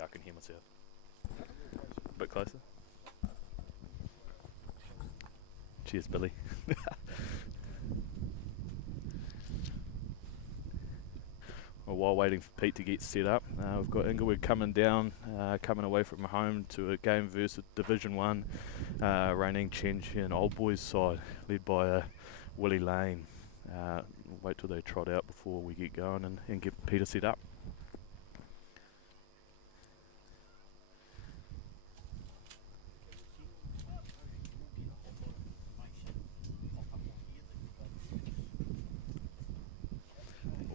Yeah, I can hear myself. A bit closer. Cheers, Billy. Well, while waiting for Pete to get set up, we've got Englewood coming down, coming away from home to a game versus Division 1 reigning champion Old Boys side, led by Willie Lane. Wait till they trot out before we get going and get Peter set up.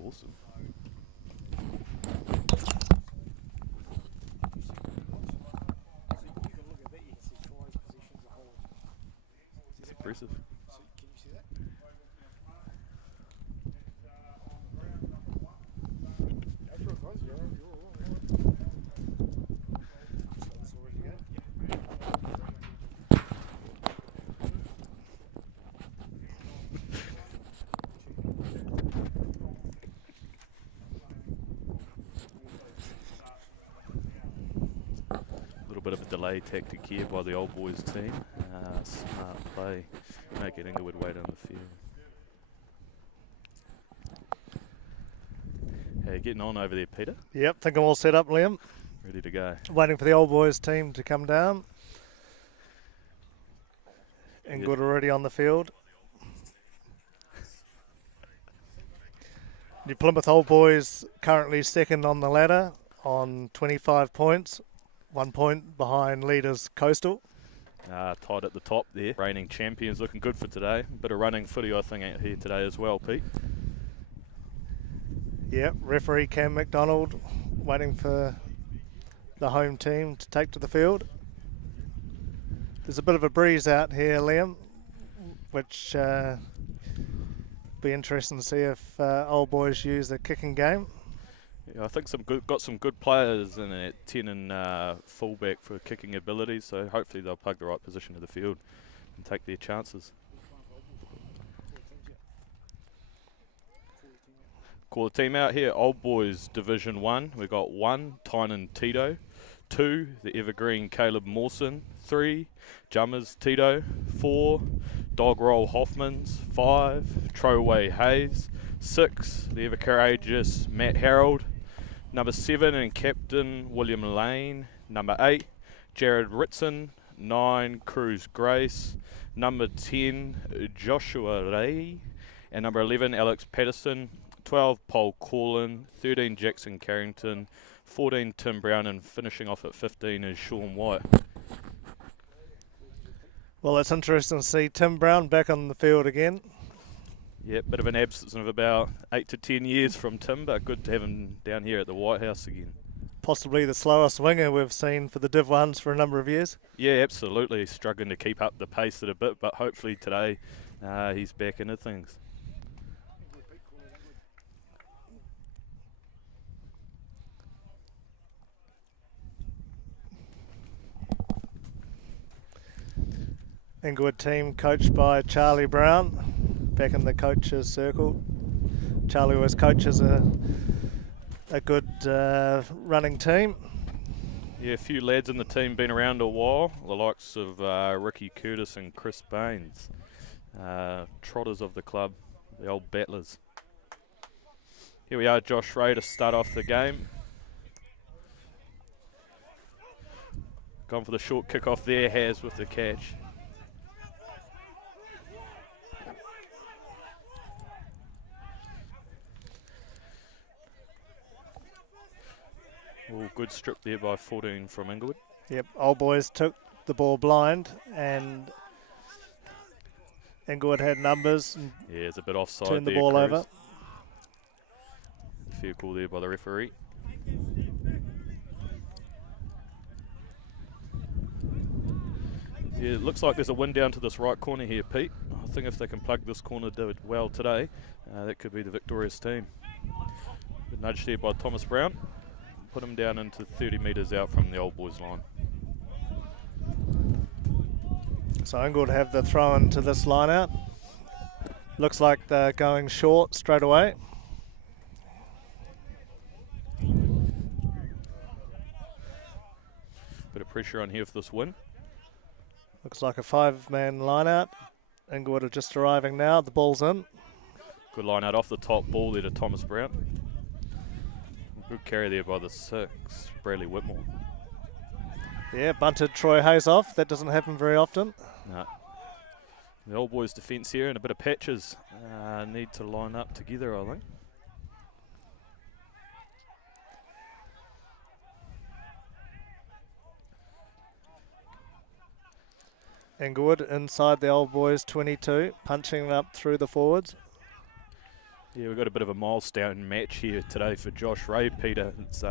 Awesome. It's impressive. Bit of a delay tactic here by the Old Boys team. Smart play, making Englewood wait on the field. Hey, getting on over there, Peter? Yep, think I'm all set up, Liam. Ready to go. Waiting for the Old Boys team to come down. Englewood already on the field. The Plymouth Old Boys currently second on the ladder on 25 points. 1 point behind leaders Coastal. Tied at the top there. Reigning champions looking good for today. Bit of running footy, I think, out here today as well, Pete. Yep, referee Cam McDonald waiting for the home team to take to the field. There's a bit of a breeze out here, Liam, which be interesting to see if Old Boys use the kicking game. Yeah, I think got some good players in at 10 and fullback for kicking abilities, so hopefully they'll plug the right position of the field and take their chances. Call the team out here. Old Boys Division 1. We've got 1, Tynan Tito. 2, the evergreen Caleb Mawson. 3, Jummers Tito. 4, Dog Roll Hoffmans. 5, Troway Hayes. 6, the ever courageous Matt Harold. Number 7 and captain William Lane. Number 8, Jared Ritson. 9, Cruz Grace. Number 10, Joshua Ray. And number 11, Alex Patterson. 12, Paul Corlin. 13, Jackson Carrington. 14, Tim Brown. And finishing off at 15 is Sean White. Well, it's interesting to see Tim Brown back on the field again. Yeah, bit of an absence of about 8 to 10 years from Tim, but good to have him down here at the White House again. Possibly the slowest winger we've seen for the Div 1s for a number of years. Yeah, absolutely. Struggling to keep up the pace a bit, but hopefully today he's back into things. Englewood team coached by Charlie Brown. Back in the coaches circle. Charlie always coaches a good running team. Yeah, a few lads in the team been around a while, the likes of Ricky Curtis and Chris Baines, trotters of the club, the old battlers. Here we are, Josh Ray to start off the game. Gone for the short kick off there, Has with the catch. Oh, good strip there by 14 from Englewood. Yep, Old Boys took the ball blind and Englewood had numbers and yeah, it's a bit offside. Turned the there, ball Cruz. over. Fair call there by the referee. Yeah, it looks like there's a wind down to this right corner here, Pete. I think if they can plug this corner well today, that could be the victorious team. Good nudge there by Thomas Brown. Put him down into 30 metres out from the Old Boys line. So Englewood have the throw into this line out. Looks like they're going short straight away. Bit of pressure on here for this win. Looks like a 5-man line out. Englewood are just arriving now. The ball's in. Good line out off the top ball there to Thomas Brown. Good carry there by the 6, Bradley Whitmore. Yeah, bunted Troy Hayes off. That doesn't happen very often. No. The Old Boys defence here and a bit of patches need to line up together, I think. Englewood inside the Old Boys 22, punching it up through the forwards. Yeah, we've got a bit of a milestone match here today for Josh Ray, Peter. It's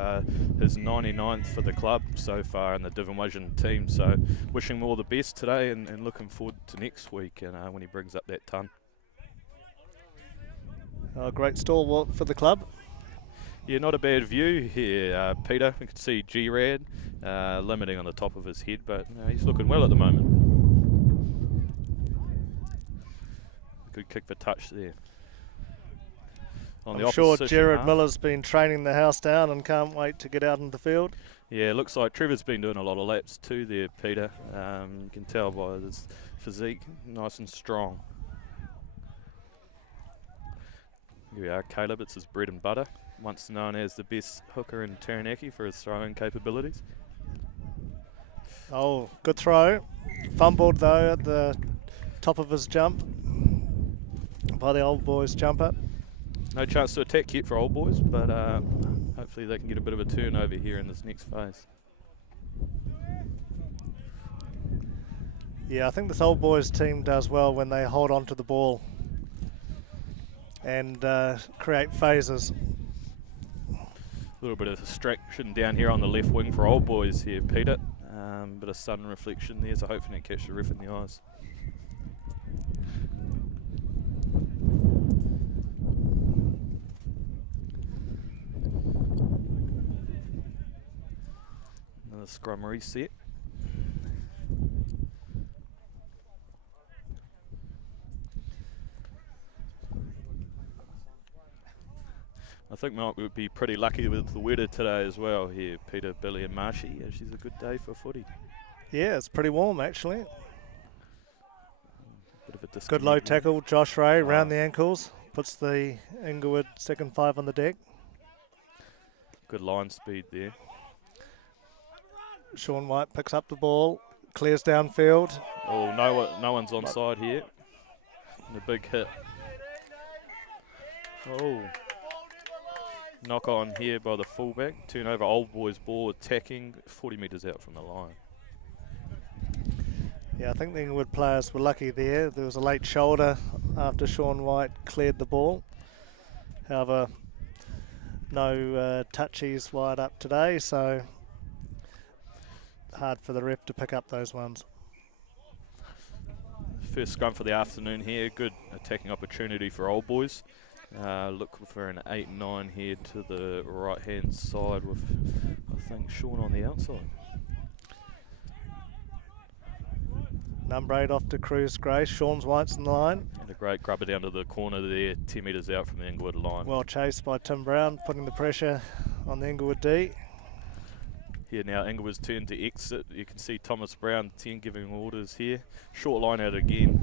his 99th for the club so far in the Division team. So wishing him all the best today and looking forward to next week and when he brings up that ton. Great stalwart for the club. Yeah, not a bad view here, Peter. We can see G-Rad limiting on the top of his head, but he's looking well at the moment. Good kick for touch there. I'm sure Jared Miller's been training the house down and can't wait to get out into the field. Yeah, it looks like Trevor's been doing a lot of laps too there, Peter. You can tell by his physique, nice and strong. Here we are, Caleb, it's his bread and butter. Once known as the best hooker in Taranaki for his throwing capabilities. Oh, good throw. Fumbled though at the top of his jump by the Old Boys jumper. No chance to attack yet for Old Boys, but hopefully they can get a bit of a turnover here in this next phase. Yeah, I think this Old Boys team does well when they hold on to the ball and create phases. A little bit of distraction down here on the left wing for Old Boys here, Peter. Bit of sun reflection there, so hopefully it catch the ref in the eyes. Another scrum reset. I think Mike would be pretty lucky with the weather today as well here, Peter, Billy and Marshy. She's a good day for footy. Yeah, it's pretty warm actually. Bit of a good low tackle, Josh Ray round the ankles, puts the Englewood second 5 on the deck. Good line speed there. Sean White picks up the ball, clears downfield. Oh, no one's onside here. And a big hit. Oh. Knock on here by the fullback. Turnover, Old Boys ball attacking 40 metres out from the line. Yeah, I think the Englewood players were lucky there. There was a late shoulder after Sean White cleared the ball. However, no touchies wide up today, so hard for the ref to pick up those ones. First scrum for the afternoon here. Good attacking opportunity for Old Boys. Look for an 8-9 here to the right-hand side with, I think, Sean on the outside. Number 8 off to Cruz Gray. Sean's White's in the line. And a great grubber down to the corner there, 10 metres out from the Englewood line. Well chased by Tim Brown, putting the pressure on the Englewood D. Here now, Englewood's turn to exit. You can see Thomas Brown, 10, giving orders here. Short line out again.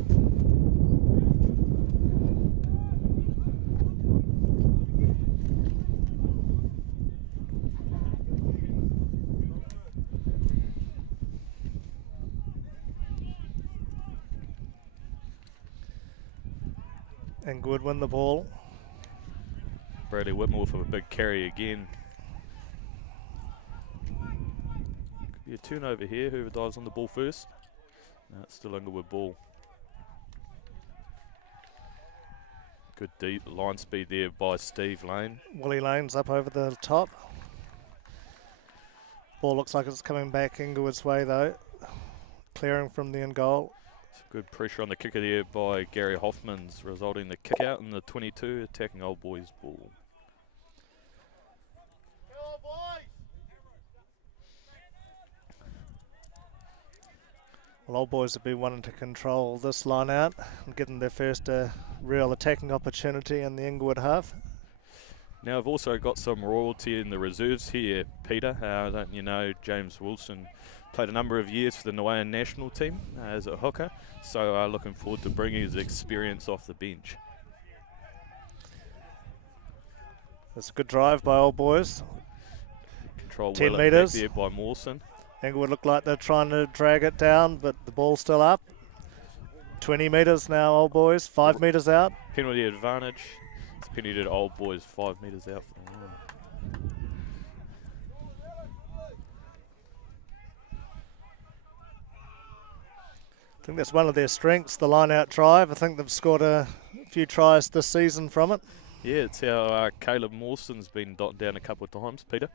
Englewood win the ball. Bradley Whitmore for a big carry again. Could be a turnover here, whoever dives on the ball first. No, it's still Englewood ball. Good deep line speed there by Steve Lane. Willie Lane's up over the top. Ball looks like it's coming back Englewood's way though. Clearing from the end goal. Good pressure on the kicker there by Gary Hoffmans, resulting in the kick out in the 22, attacking Old Boys ball. Well, Old Boys have been wanting to control this line out and getting their first real attacking opportunity in the Englewood half. Now I've also got some royalty in the reserves here, Peter. Don't you know James Wilson played a number of years for the Niuean national team as a hooker, so looking forward to bringing his experience off the bench. That's a good drive by Old Boys. Control 10 well at the back metres. there by Mawson. Englewood look like they're trying to drag it down, but the ball's still up. 20 metres now, Old Boys. 5 metres out. Penalty advantage. It's penalty to Old Boys, 5 metres out for the line. I think that's one of their strengths, the line-out drive. I think they've scored a few tries this season from it. Yeah, it's how Caleb Mawson's been dotted down a couple of times, Peter.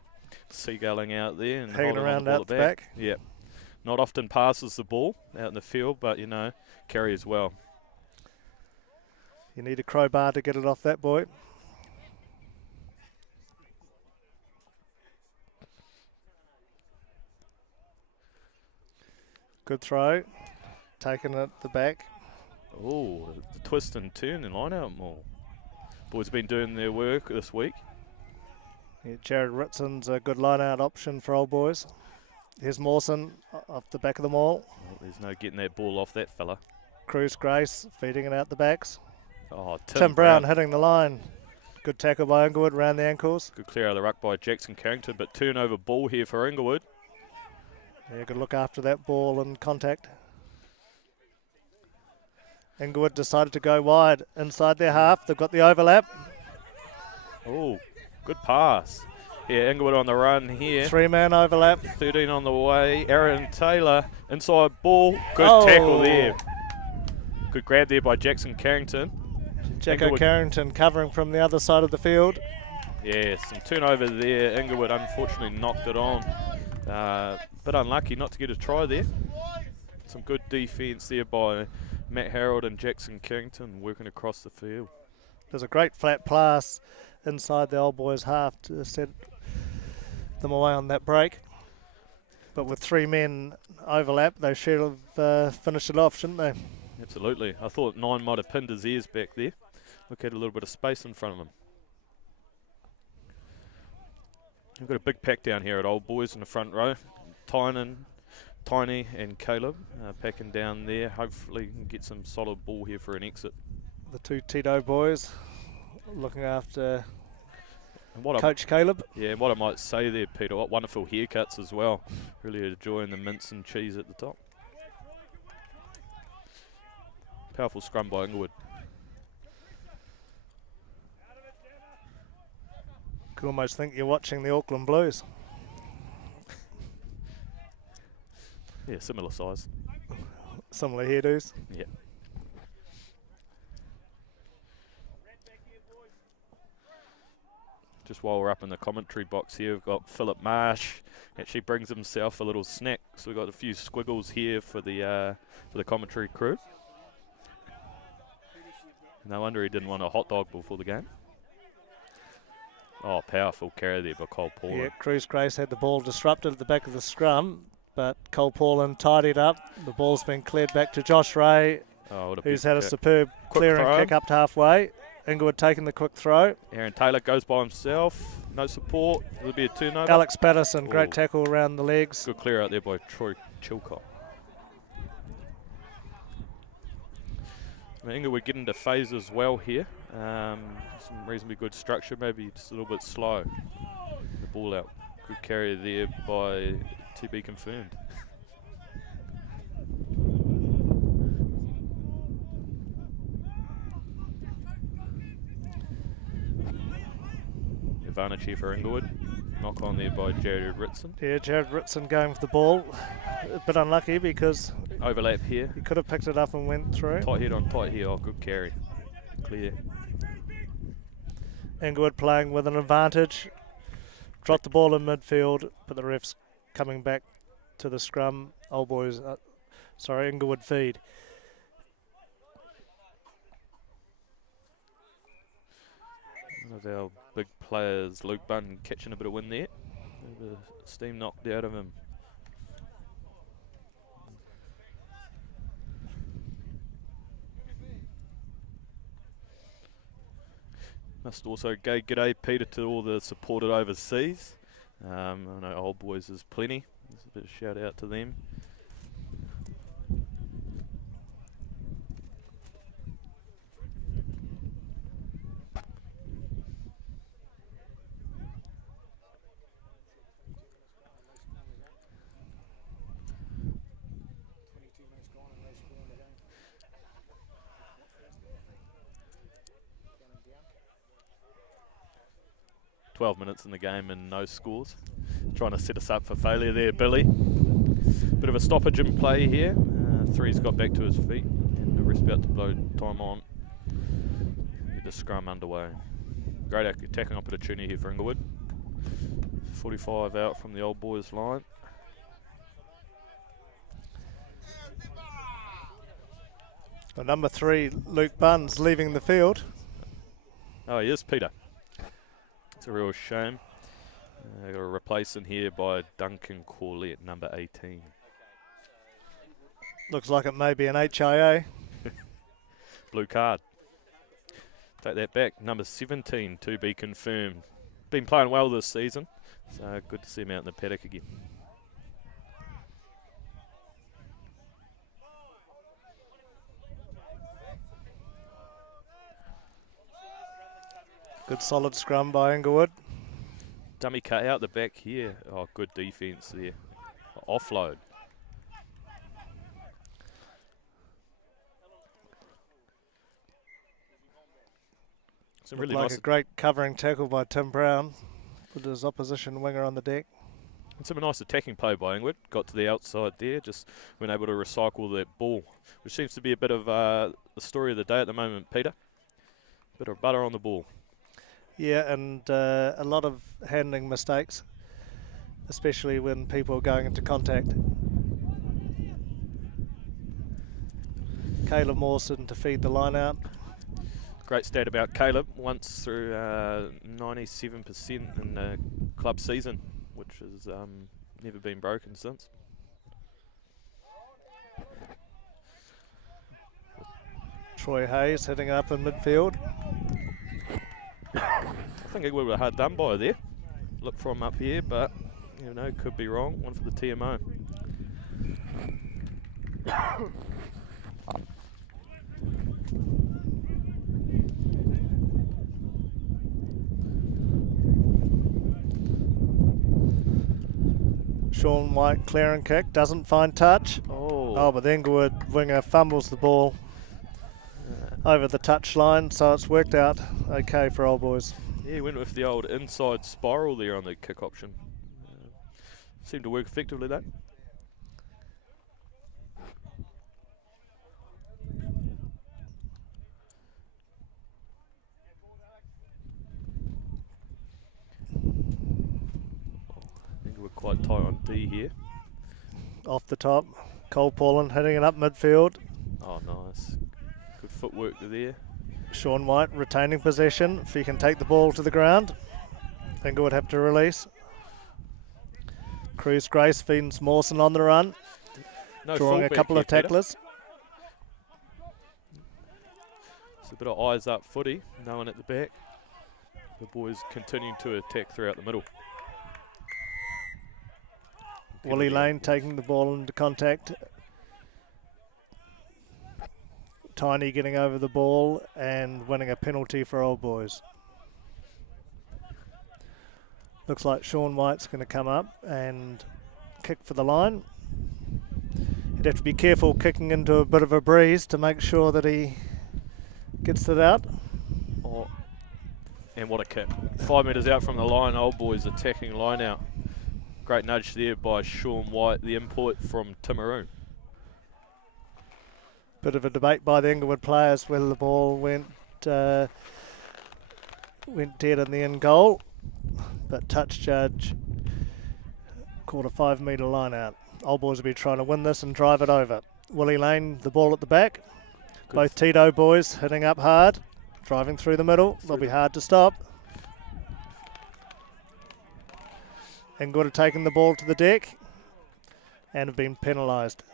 Seagulling out there and hanging holding around on the ball out the back. back. Yeah, not often passes the ball out in the field, but you know, carries well. You need a crowbar to get it off that boy. Good throw. Taking it at the back. Oh, the twist and turn and line out more. Boys been doing their work this week. Yeah, Jared Ritson's a good line-out option for Old Boys. Here's Mawson off the back of the maul. Oh, there's no getting that ball off that fella. Cruz Grace feeding it out the backs. Oh, Tim Brown hitting the line. Good tackle by Englewood around the ankles. Good clear out of the ruck by Jackson Carrington, but turnover ball here for Englewood. Yeah, good look after that ball and contact. Englewood decided to go wide inside their half. They've got the overlap. Oh, good pass. Yeah, Englewood on the run here. 3-man overlap. 13 on the way. Aaron Taylor inside ball. Good Oh. tackle there. Good grab there by Jackson Carrington. Jacko Englewood. Carrington covering from the other side of the field. Yeah, some turnover there. Englewood unfortunately knocked it on. Bit unlucky not to get a try there. Some good defence there by Matt Harold and Jackson Carrington working across the field. There's a great flat pass inside the Old Boys half to set them away on that break. But with 3 men overlap, they should have finished it off, shouldn't they? Absolutely. I thought 9 might have pinned his ears back there. Look at a little bit of space in front of him. We've got a big pack down here at Old Boys in the front row. Tiny and Caleb packing down there. Hopefully can get some solid ball here for an exit. The 2 Tito boys looking after And what Coach Caleb. Yeah, and what I might say there, Peter, what wonderful haircuts as well. Really enjoying the mince and cheese at the top. Powerful scrum by Englewood. Could almost think you're watching the Auckland Blues. Yeah, similar size. Similar hairdos. Yeah. Just while we're up in the commentary box here, we've got Philip Marsh. Actually brings himself a little snack. So we've got a few squiggles here for the commentary crew. No wonder he didn't want a hot dog before the game. Oh, powerful carry there by Cole Paulin. Yeah, Cruz Grace had the ball disrupted at the back of the scrum, but Cole Paulin tidied up. The ball's been cleared back to Josh Ray, who's had a superb clearing kick up to halfway. Englewood taking the quick throw. Aaron Taylor goes by himself. No support. There'll be a turnover. Alex Patterson, great Ooh. tackle around the legs. Good clear out there by Troy Chilcott. Englewood getting into phase as well here. Some reasonably good structure, maybe just a little bit slow. The ball out. Good carry there by to be confirmed. Advantage here for Englewood. Knock on there by Jared Ritson. Yeah, Jared Ritson going for the ball. A bit unlucky because Overlap here. he could have picked it up and went through. Tight head on tight here. Oh, good carry. Clear. Englewood playing with an advantage. Dropped the ball in midfield, but the ref's coming back to the scrum. Old Boys, Englewood feed. One of our big players, Luke Bunn, catching a bit of wind there. A bit of steam knocked out of him. Must also go g'day Peter to all the supported overseas. I know Old Boys is plenty. There's a bit of shout out to them. "12 minutes in the game and no scores." Trying to set us up for failure there, Billy. Bit of a stoppage in play here. Three's got back to his feet and the rest about to blow time on. Get the scrum underway. Great attacking opportunity here for Englewood. 45 out from the Old Boys line. Well, number 3, Luke Bunn's leaving the field. Oh, he is, Peter. It's a real shame. Got a replacement here by Duncan Corlett, number 18. Looks like it may be an HIA. Blue card. Take that back. Number 17 to be confirmed. Been playing well this season, so good to see him out in the paddock again. Good solid scrum by Englewood. Dummy cut out the back here. Oh, good defence there. Offload. Some really like nice, a great covering tackle by Tim Brown with his opposition winger on the deck. and some nice attacking play by Englewood. Got to the outside there, just weren't able to recycle that ball, which seems to be a bit of the story of the day at the moment, Peter. Bit of butter on the ball. Yeah, and a lot of handling mistakes, especially when people are going into contact. Caleb Mawson to feed the line out. Great stat about Caleb, once through 97% in the club season, which has never been broken since. Troy Hayes heading up in midfield. I think Englewood were hard done by there. Look from up here, but you know, could be wrong. One for the TMO. Sean White clearing kick, doesn't find touch. Oh, But the Englewood winger fumbles the ball over the touch line, so it's worked out okay for Old Boys. yeah, he went with the old inside spiral there on the kick option. Seemed to work effectively, though. I think we're quite tight on D here. Off the top, Cole Paulin hitting it up midfield. Oh, nice. Good footwork there. Sean White retaining possession. If he can take the ball to the ground, Englewood have to release. Cruz Grace feeds Mawson on the run, No drawing a fullback couple here, of Peter. tacklers. It's a bit of eyes up footy, no one at the back. The boys continuing to attack throughout the middle. Willie Lane taking the ball into contact. Tiny getting over the ball and winning a penalty for Old Boys. Looks like Sean White's going to come up and kick for the line. He'd have to be careful kicking into a bit of a breeze to make sure that he gets it out. Oh, and what a kick. 5 metres out from the line, Old Boys attacking line out. Great nudge there by Sean White, the import from Timaru. Bit of a debate by the Englewood players whether the ball went dead in the end goal, but touch judge called a 5 metre line out. Old Boys will be trying to win this and drive it over. Willie Lane, the ball at the back. Good. Both Tito boys hitting up hard, driving through the middle. They'll be hard to stop. Englewood have taken the ball to the deck and have been penalised.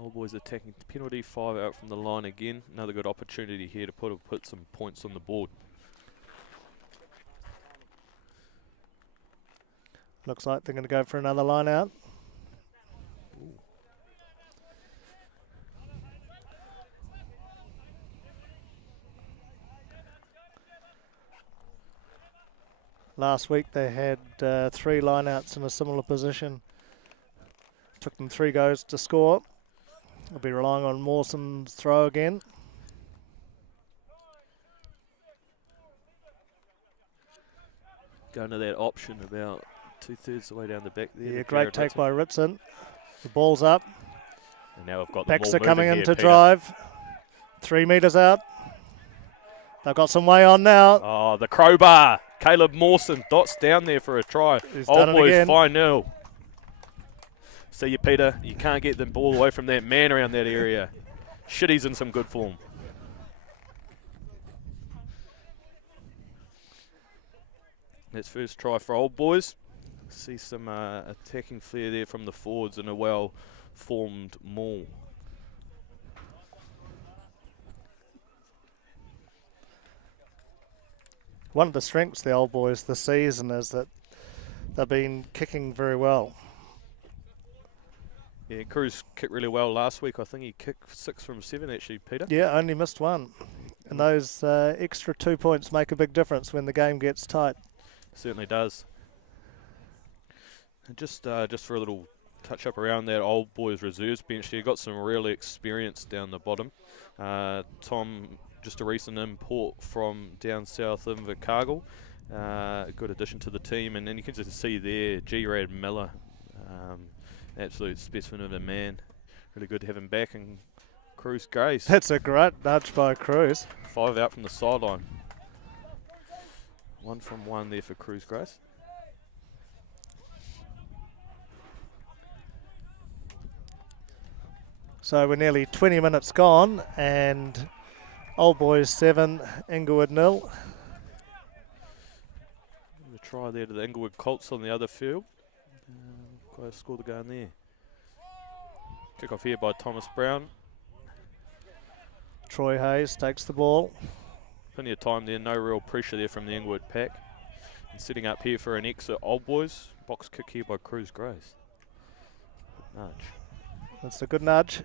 Old Boys attacking penalty, 5 out from the line again. Another good opportunity here to put some points on the board. Looks like they're going to go for another line out. Ooh. Last week they had 3 line-outs in a similar position. Took them 3 goes to score. They'll be relying on Mawson's throw again. Going to that option about 2/3 the way down the back there. Yeah, great take by Ritson. The ball's up. And now we've got Backs them are all coming moving in here, to Peter. drive. 3 metres out. They've got some way on now. Oh, the crowbar. Caleb Mawson dots down there for a try. He's Old done it Boys again. 5-0. See you, Peter. You can't get the ball away from that man around that area. Shitty's in some good form. That's first try for Old Boys. See some attacking flair there from the forwards and a well-formed maul. One of the strengths of the Old Boys this season is that they've been kicking very well. Yeah, Cruz kicked really well last week. I think he kicked 6 from 7 actually, Peter. Yeah, only missed 1. And those extra 2 points make a big difference when the game gets tight. Certainly does. And just for a little touch-up around that Old Boys reserves bench, you got some really experience down the bottom. Tom, just a recent import from down south in Invercargill. Good addition to the team. And then you can just see there, G-Rad Miller. Absolute specimen of a man. Really good to have him back. And Cruz Grace. That's a great nudge by Cruz. 5 out from the sideline. 1 from 1 there for Cruz Grace. So we're nearly 20 minutes gone, and Old Boys 7, Englewood 0. A try there to the Englewood Colts on the other field. Quite a score to go in there. Kick off here by Thomas Brown. Troy Hayes takes the ball. Plenty of time there, no real pressure there from the Englewood pack. And setting up here for an exit Old Boys. Box kick here by Cruz Grace. Nudge. That's a good nudge.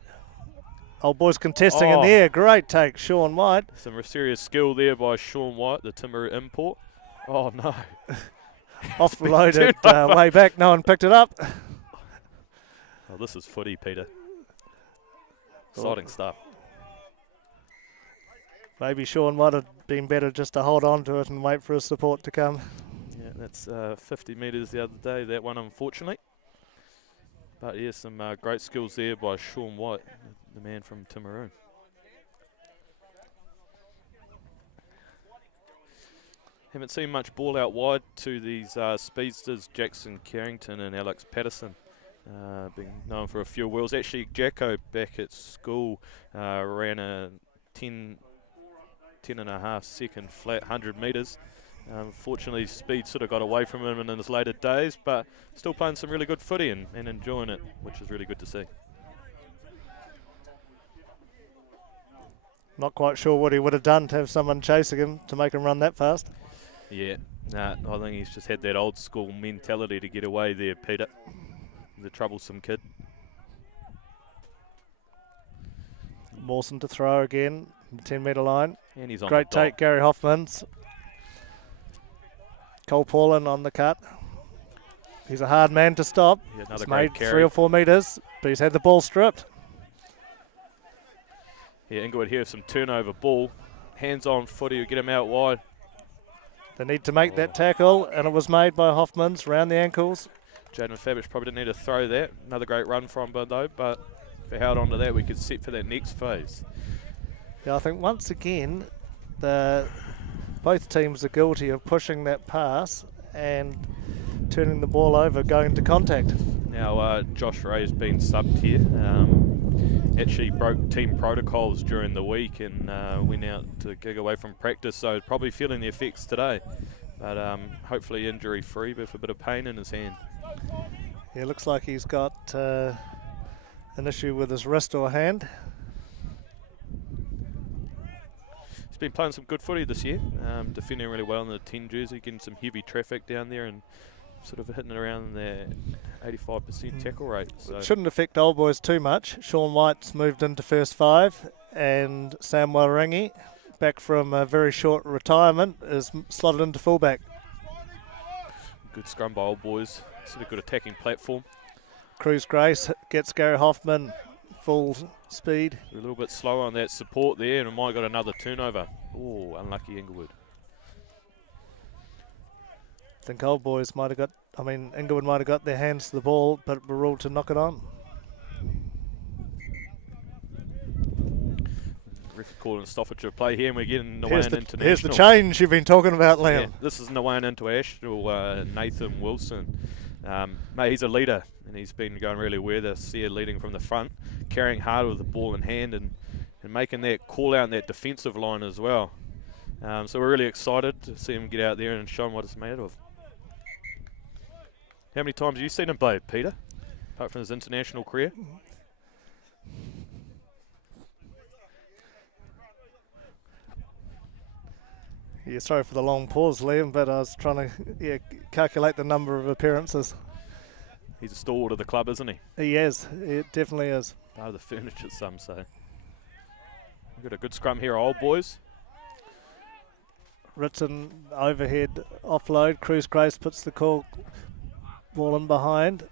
Old Boys contesting in Oh. there. Great take, Sean White. Some serious skill there by Sean White, the Timaru import. Oh no. Offloaded way back. No one picked it up. Oh, this is footy, Peter. Exciting stuff. Maybe Sean might have been better just to hold on to it and wait for his support to come. Yeah, that's 50 metres the other day, that one, unfortunately. But yeah, some great skills there by Sean White, the man from Timaru. Haven't seen much ball out wide to these speedsters, Jackson Carrington and Alex Patterson. Been known for a few wheels. Actually, Jacko back at school ran a 10.5 second flat 100 metres. Unfortunately, speed sort of got away from him in his later days, but still playing some really good footy and enjoying it, which is really good to see. Not quite sure what he would have done to have someone chasing him to make him run that fast. Yeah, I think he's just had that old school mentality to get away there, Peter. The troublesome kid. Mawson to throw again, 10-metre line. And he's on Great the dot. take, Gary Hoffmans. Cole Paulin on the cut. He's a hard man to stop. Yeah, another He's great made carry. 3 or 4 metres, but he's had the ball stripped. Yeah, Englewood here with some turnover ball. Hands-on footy will get him out wide. They need to make that tackle, and it was made by Hoffmans round the ankles. Jaden Fabish probably didn't need to throw that. Another great run from him though, but if we held on to that, we could set for that next phase. Yeah, I think once again, both teams are guilty of pushing that pass and turning the ball over, going to contact. Now, Josh Ray's been subbed here. Actually broke team protocols during the week and went out to a gig away from practice, so probably feeling the effects today. But hopefully injury-free, but with a bit of pain in his hand. Yeah, looks like he's got a an issue with his wrist or hand. He's been playing some good footy this year, defending really well in the 10 jersey, getting some heavy traffic down there and sort of hitting around the 85% tackle rate. So It shouldn't affect Old Boys too much. Sean White's moved into first 5 and Sam Wairangi, back from a very short retirement, is slotted into fullback. good scrum by Old Boys, sort of good attacking platform. Cruz Grace gets Gary Hoffman full speed. We're a little bit slower on that support there, and we might have got another turnover. Oh, unlucky Englewood. I think Old Boys might have got, Englewood might have got their hands to the ball, but were ruled to knock it on. Referee calling stoppage of play here, and we're getting Nawan International. Here's the change you've been talking about, Liam. Yeah, this is Nawan International, Nathan Wilson. Mate, he's a leader, and he's been going really well this year, leading from the front, carrying hard with the ball in hand, and making that call out in that defensive line as well. So we're really excited to see him get out there and show him what it's made of. How many times have you seen him play, Peter, apart from his international career? Yeah, sorry for the long pause, Liam, but I was trying to calculate the number of appearances. He's a stalwart of the club, isn't he? He is. It definitely is. Part of the furniture, some say. We've got a good scrum here, Old Boys. Ritson overhead offload. Cruz Grace puts the ball in behind.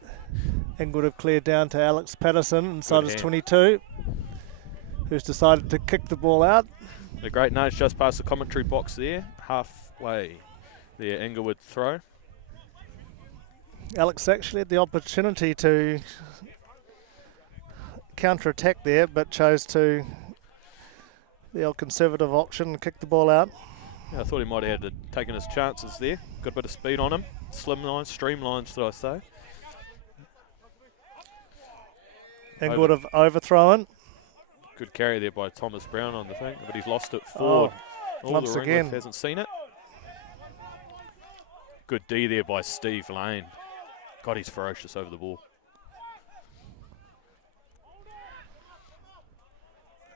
Englewood have cleared down to Alex Patterson inside his 22, who's decided to kick the ball out. A great nudge just past the commentary box there, halfway there, Englewood throw. Alex actually had the opportunity to counter-attack there, but chose to the old conservative option and kick the ball out. Yeah, I thought he might have taken his chances there. Got a bit of speed on him. Slimline, streamline, should I say. Englewood have overthrown. Good carry there by Thomas Brown on the thing, but he's lost it forward. Once again. Hasn't seen it. Good D there by Steve Lane. God, he's ferocious over the ball.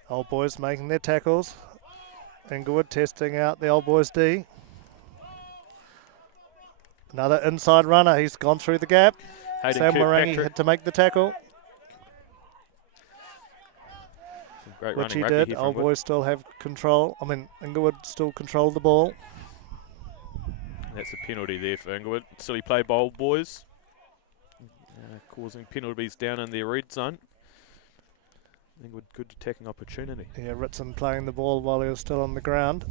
Old Boys making their tackles. Englewood testing out the Old Boys D. Another inside runner. He's gone through the gap. Hayden Sam Wairangi Kirkpatrick. had to make the tackle, Great which he running rugby did. here from Old Wood. Boys still have control. Englewood still control the ball. That's a penalty there for Englewood. Silly play by Old Boys. Causing penalties down in their red zone. Englewood, good attacking opportunity. Yeah, Ritson playing the ball while he was still on the ground.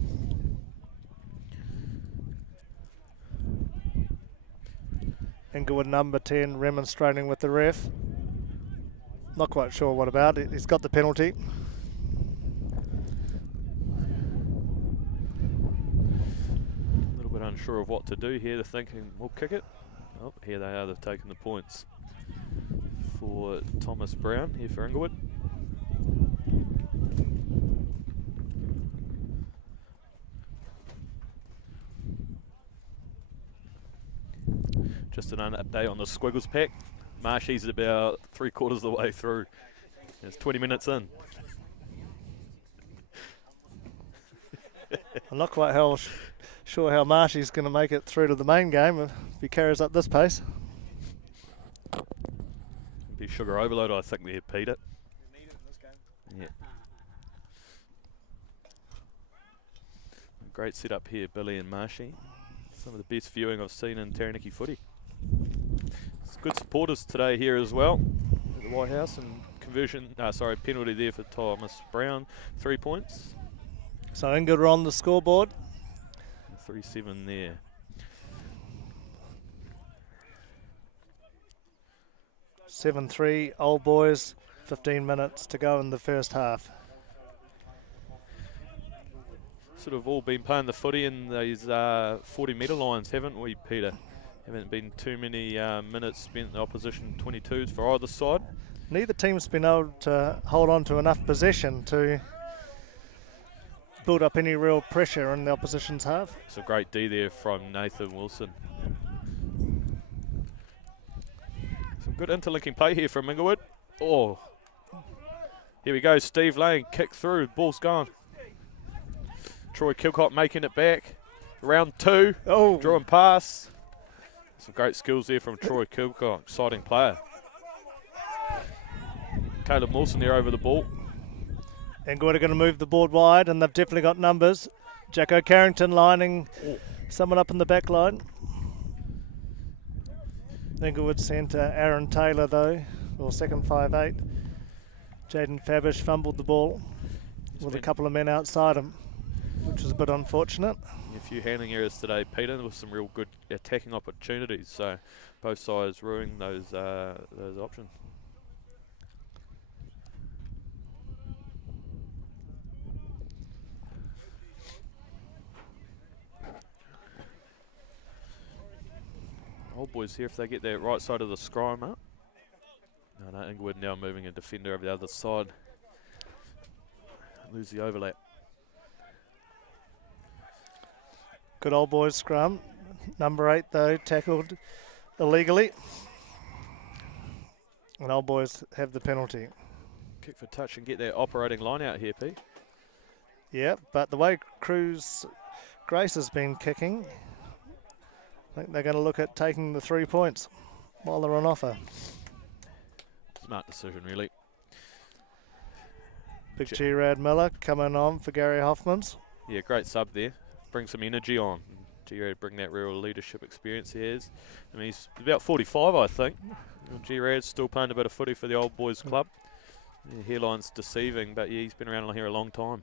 Englewood number 10 remonstrating with the ref. Not quite sure what about it. He's got the penalty. A little bit unsure of what to do here. They're thinking, we'll kick it. Oh, here they are. They've taken the points for Thomas Brown here for Englewood. Just an update on the Squiggles pack. Marshy's about 3/4 of the way through. It's 20 minutes in. I'm not quite sure how Marshy's going to make it through to the main game if he carries up this pace. Be sugar overload, I think, there, Peter. Yeah. Great setup here, Billy and Marshy. Some of the best viewing I've seen in Taranaki footy. It's good supporters today here as well at the White House, and penalty there for Thomas Brown, 3 points. So Englewood are on the scoreboard. 3-7 there. (7-3) Old Boys. 15 minutes to go in the first half. Sort of all been playing the footy in these 40-metre lines, haven't we, Peter? Haven't been too many minutes spent in the opposition 22s for either side. Neither team's been able to hold on to enough possession to build up any real pressure in the opposition's half. It's a great D there from Nathan Wilson. Some good interlinking play here from Englewood. Oh, Here we go, Steve Lane, kick through, ball's gone. Troy Kilcott making it back. Round 2, draw and pass. Some great skills there from Troy Kilcott, exciting player. Caleb Mawson there over the ball. Englewood are going to move the board wide, and they've definitely got numbers. Jacko Carrington lining someone up in the back line. Englewood centre Aaron Taylor though, or second 5'8". Jaden Fabish fumbled the ball with a couple of men outside him, which was a bit unfortunate. A few handling errors today, Peter, with some real good attacking opportunities. So both sides ruining those options. Old boys here if they get their right side of the scrum up. No, Englewood now moving a defender over the other side. Lose the overlap. Good old boys scrum. Number 8 though, tackled illegally. And old boys have the penalty. Kick for touch and get their operating line out here, Pete. Yeah, but the way Grace has been kicking, I think they're going to look at taking the 3 points while they're on offer. Smart decision, really. Big G-Rad Miller coming on for Gary Hoffmans. Yeah, great sub there. Bring some energy on. G-Rad bring that real leadership experience he has. I mean, he's about 45, I think. G-Rad's still playing a bit of footy for the old boys club. Yeah, hairline's deceiving, but yeah, he's been around here a long time.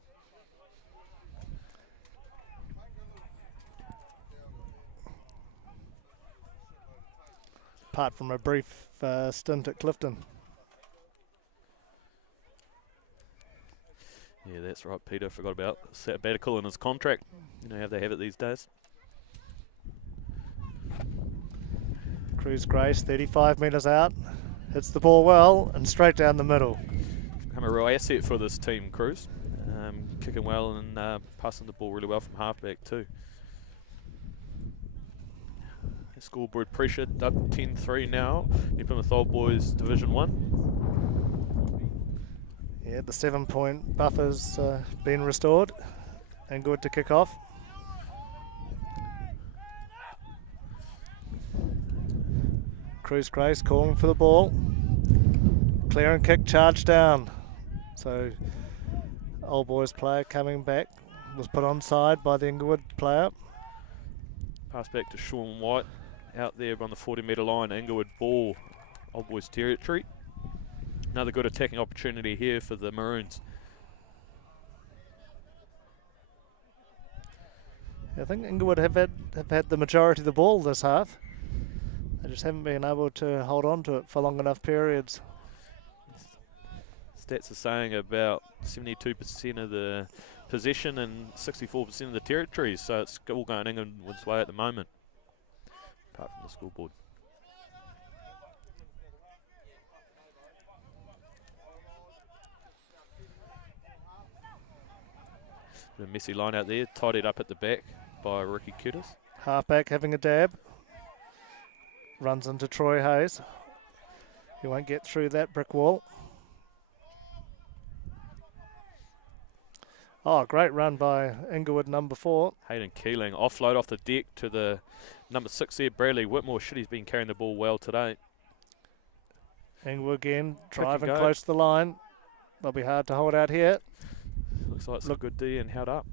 Apart from a brief stint at Clifton. Yeah, that's right, Peter. Forgot about sabbatical in his contract. You know how they have it these days. Cruz Grace, 35 metres out. Hits the ball well and straight down the middle. Become a real asset for this team, Cruz. Kicking well and passing the ball really well from halfback too. Scoreboard pressure up 10-3 now. New Plymouth Old Boys Division 1. Yeah, the 7-point buffer's been restored and good to kick off. Cruz Grace calling for the ball. Clear and kick, charge down. So Old Boys player coming back was put onside by the Englewood player. Pass back to Sean White. Out there on the 40-metre line, Englewood ball, Old Boys territory. Another good attacking opportunity here for the Maroons. I think Englewood have had the majority of the ball this half. They just haven't been able to hold on to it for long enough periods. Stats are saying about 72% of the possession and 64% of the territory, so it's all going Englewood's way at the moment. Apart from the scoreboard. A messy line out there, tidied up at the back by Ricky Curtis. Halfback having a dab. Runs into Troy Hayes. He won't get through that brick wall. Oh, great run by Englewood number 4. Hayden Keeling, offload off the deck to the number 6 there, Bradley Whitmore. He's been carrying the ball well today. Englewood again, driving close to the line. They'll be hard to hold out here. Looks like some good D and held up.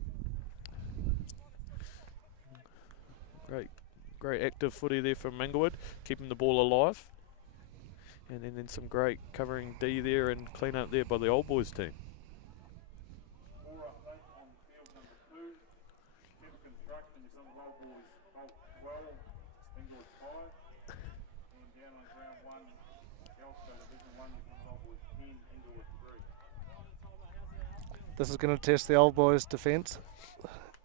Great active footy there from Englewood, keeping the ball alive. And then some great covering D there and clean up there by the Old Boys team. This is going to test the Old Boys' defence.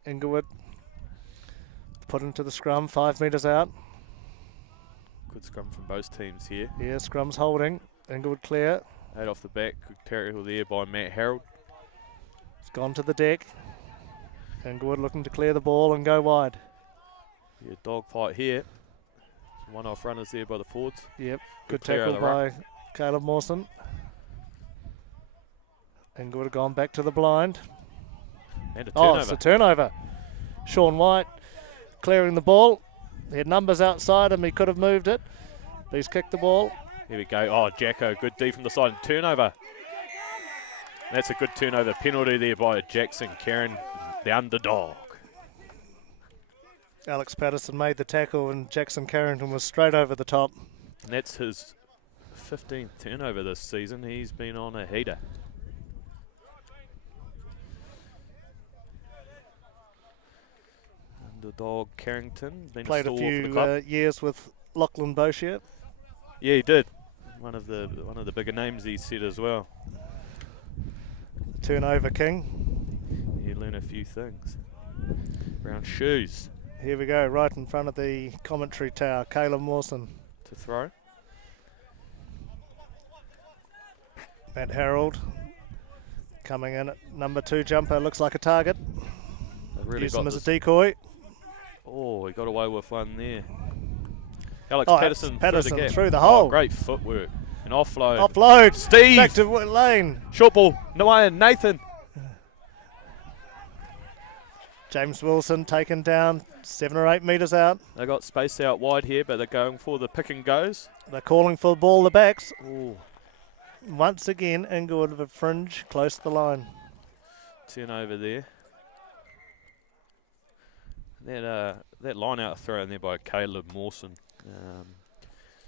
Englewood put into the scrum, 5 metres out. Good scrum from both teams here. Yeah, scrum's holding. Englewood clear. 8 off the back. Good tackle there by Matt Harold. It's gone to the deck. Englewood looking to clear the ball and go wide. Yeah, dog fight here. Some one-off runners there by the forwards. Yep, Good tackle by Caleb Mawson. Englewood have gone back to the blind. And a Oh, turnover. it's a turnover. Sean White clearing the ball. He had numbers outside him. He could have moved it, but he's kicked the ball. Here we go. Oh, Jacko, good D from the side. Turnover. That's a good turnover penalty there by Jackson Karen, the underdog. Alex Patterson made the tackle and Jackson Carrington was straight over the top. And that's his 15th turnover this season. He's been on a heater. Underdog Carrington. Been Played a stalwart for the few club. years with Lachlan Boshier. Yeah, he did. One of the bigger names he said as well. Turnover king. You learn a few things. Brown shoes Here we go, right in front of the commentary tower. Caleb Mawson. to throw. Matt Harold coming in at number 2 jumper. Looks like a target. They've really Use got him as a this. decoy. Oh, he got away with one there. Alex Oh, Patterson, Patterson through the gap. through the Oh, hole. great footwork. An offload. Offload. Steve. Back to lane. Short ball. Noah Nathan. James Wilson taken down 7 or 8 metres out. They got space out wide here, but they're going for the pick and goes. They're calling for the ball, the backs. Ooh. Once again, Englewood with a fringe close to the line. Turnover there. That line out throw in there by Caleb Mawson.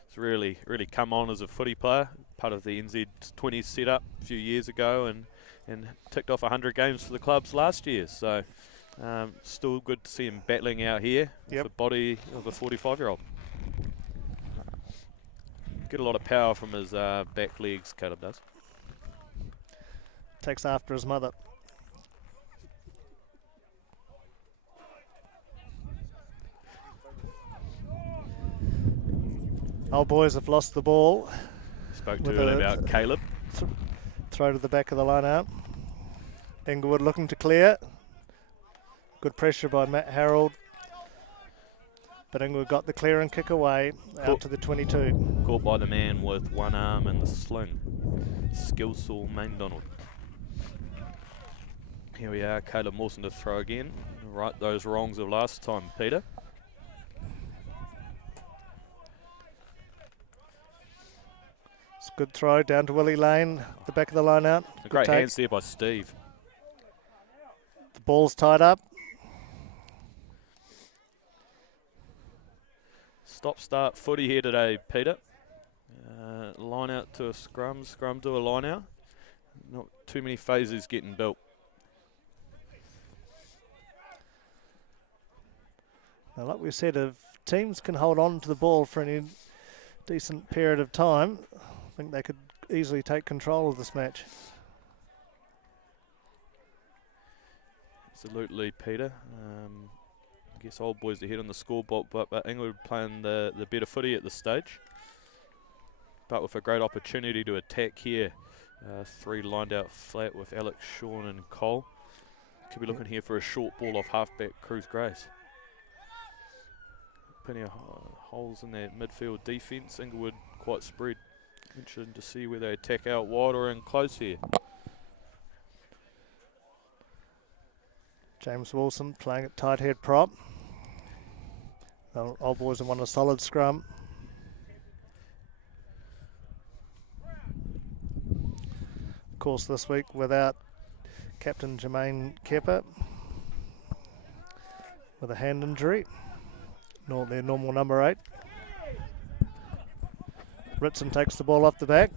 It's really come on as a footy player, part of the NZ20 setup a few years ago, and ticked off 100 games for the clubs last year. So still good to see him battling out here with the body of a 45-year-old. Get a lot of power from his back legs, Caleb does. Takes after his mother. Old boys have lost the ball. Spoke to With earlier a- about Caleb. Throw to the back of the line out. Englewood looking to clear. Good pressure by Matt Harold. But Englewood got the clear and kick away out to the 22. Caught by the man with one arm in the sling. Skillsall McDonald. Here we are, Caleb Mawson to throw again. Right those wrongs of last time, Peter. It's a good throw down to Willie Lane. The back of the line out. A Good great take. hands there by Steve. The ball's tied up. Stop-start footy here today, Peter. Line out to a scrum to a line out. Not too many phases getting built. Now, like we said, if teams can hold on to the ball for any decent period of time, I think they could easily take control of this match. Absolutely, Peter. I guess old boys ahead on the scoreboard, but Englewood playing the better footy at this stage. But with a great opportunity to attack here. 3 lined out flat with Alex, Sean and Cole. Could be looking here for a short ball off halfback Cruz Grace. Plenty of holes in that midfield defence. Englewood quite spread. Interesting to see whether they attack out wide or in close here. James Wilson playing at tight head prop. The old boys have won a solid scrum. Of course, this week without Captain Jermaine Kepper with a hand injury. Their normal number 8. Ritson takes the ball off the back.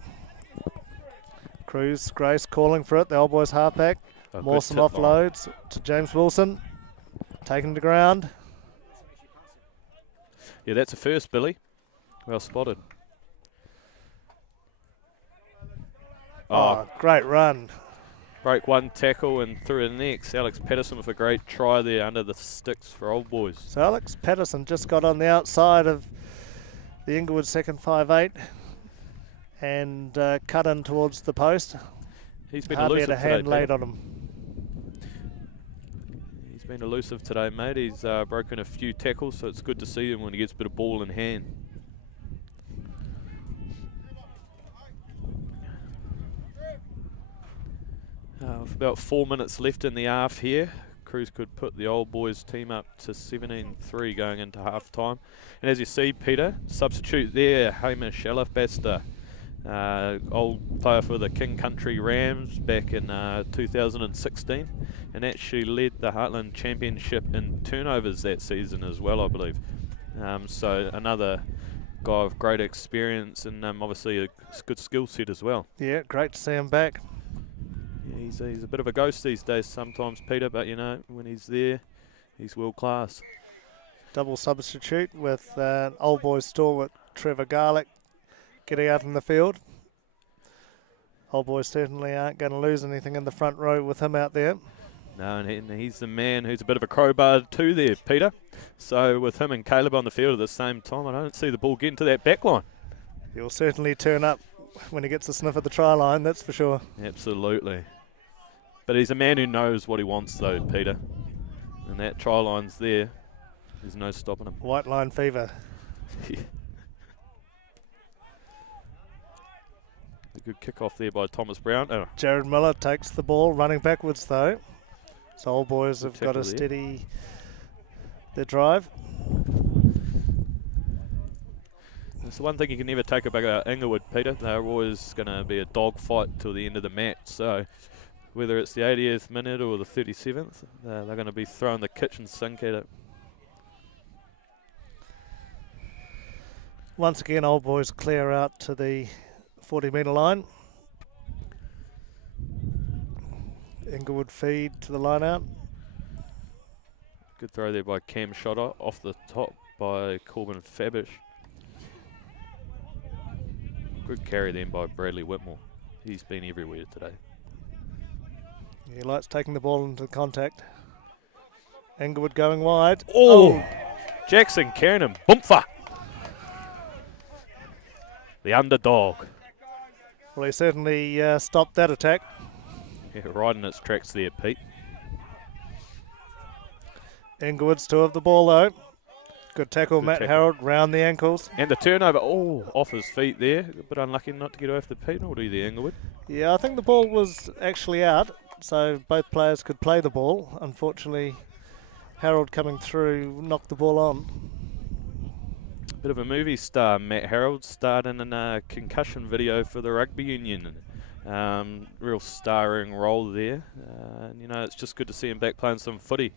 Cruz Grace calling for it. The old boys halfback. A Mawson good tip line. offloads to James Wilson. Taken to ground. Yeah, that's a first, Billy. Well spotted. Oh, great run. Break one tackle and through the next. Alex Patterson with a great try there under the sticks for old boys. So Alex Patterson just got on the outside of the Englewood second 5'8" and cut in towards the post. He's been Hardly had elusive a hand today, laid Peter. on him. He's been elusive today, mate. He's broken a few tackles, so it's good to see him when he gets a bit of ball in hand. With about 4 minutes left in the half here, Crews could put the Old Boys team up to 17-3 going into half time. And as you see, Peter, substitute there, Hamish Alabaster, old player for the King Country Rams back in 2016, and actually led the Heartland Championship in turnovers that season as well, I believe. So another guy with great experience and obviously a good skill set as well. Yeah, great to see him back. Yeah, he's a bit of a ghost these days sometimes, Peter, but you know, when he's there, he's world class. Double substitute with Old Boys stalwart Trevor Garlick getting out in the field. Old Boys certainly aren't going to lose anything in the front row with him out there. No, and he's the man who's a bit of a crowbar too there, Peter. So with him and Caleb on the field at the same time, I don't see the ball getting to that back line. He'll certainly turn up when he gets a sniff of the try line, that's for sure. Absolutely. But he's a man who knows what he wants though, Peter. And that try line's there. There's no stopping him. White line fever. A good kick off there by Thomas Brown. Oh. Jared Miller takes the ball, running backwards though. So Old Boys have got to steady their drive. It's the one thing you can never take about Englewood, Peter. They're always going to be a dog fight till the end of the match. So whether it's the 80th minute or the 37th, they're going to be throwing the kitchen sink at it. Once again, Old Boys clear out to the 40-metre line. Englewood feed to the line out. Good throw there by Cam Shotter, off the top by Corbin Fabish. Good carry then by Bradley Whitmore. He's been everywhere today. He likes taking the ball into contact. Englewood going wide. Oh! Jackson carrying him. Boomfa! The underdog. Well, he certainly stopped that attack. Yeah, right in its tracks there, Pete. Englewood's to have the ball though. Good tackle, Good Matt tackle. Harold, round the ankles. And the turnover, off his feet there. A bit unlucky not to get off the penalty there, Englewood. Yeah, I think the ball was actually out, so both players could play the ball. Unfortunately, Harold coming through knocked the ball on. Bit of a movie star, Matt Harold, starred in a concussion video for the rugby union. Real starring role there. And, you know, it's just good to see him back playing some footy.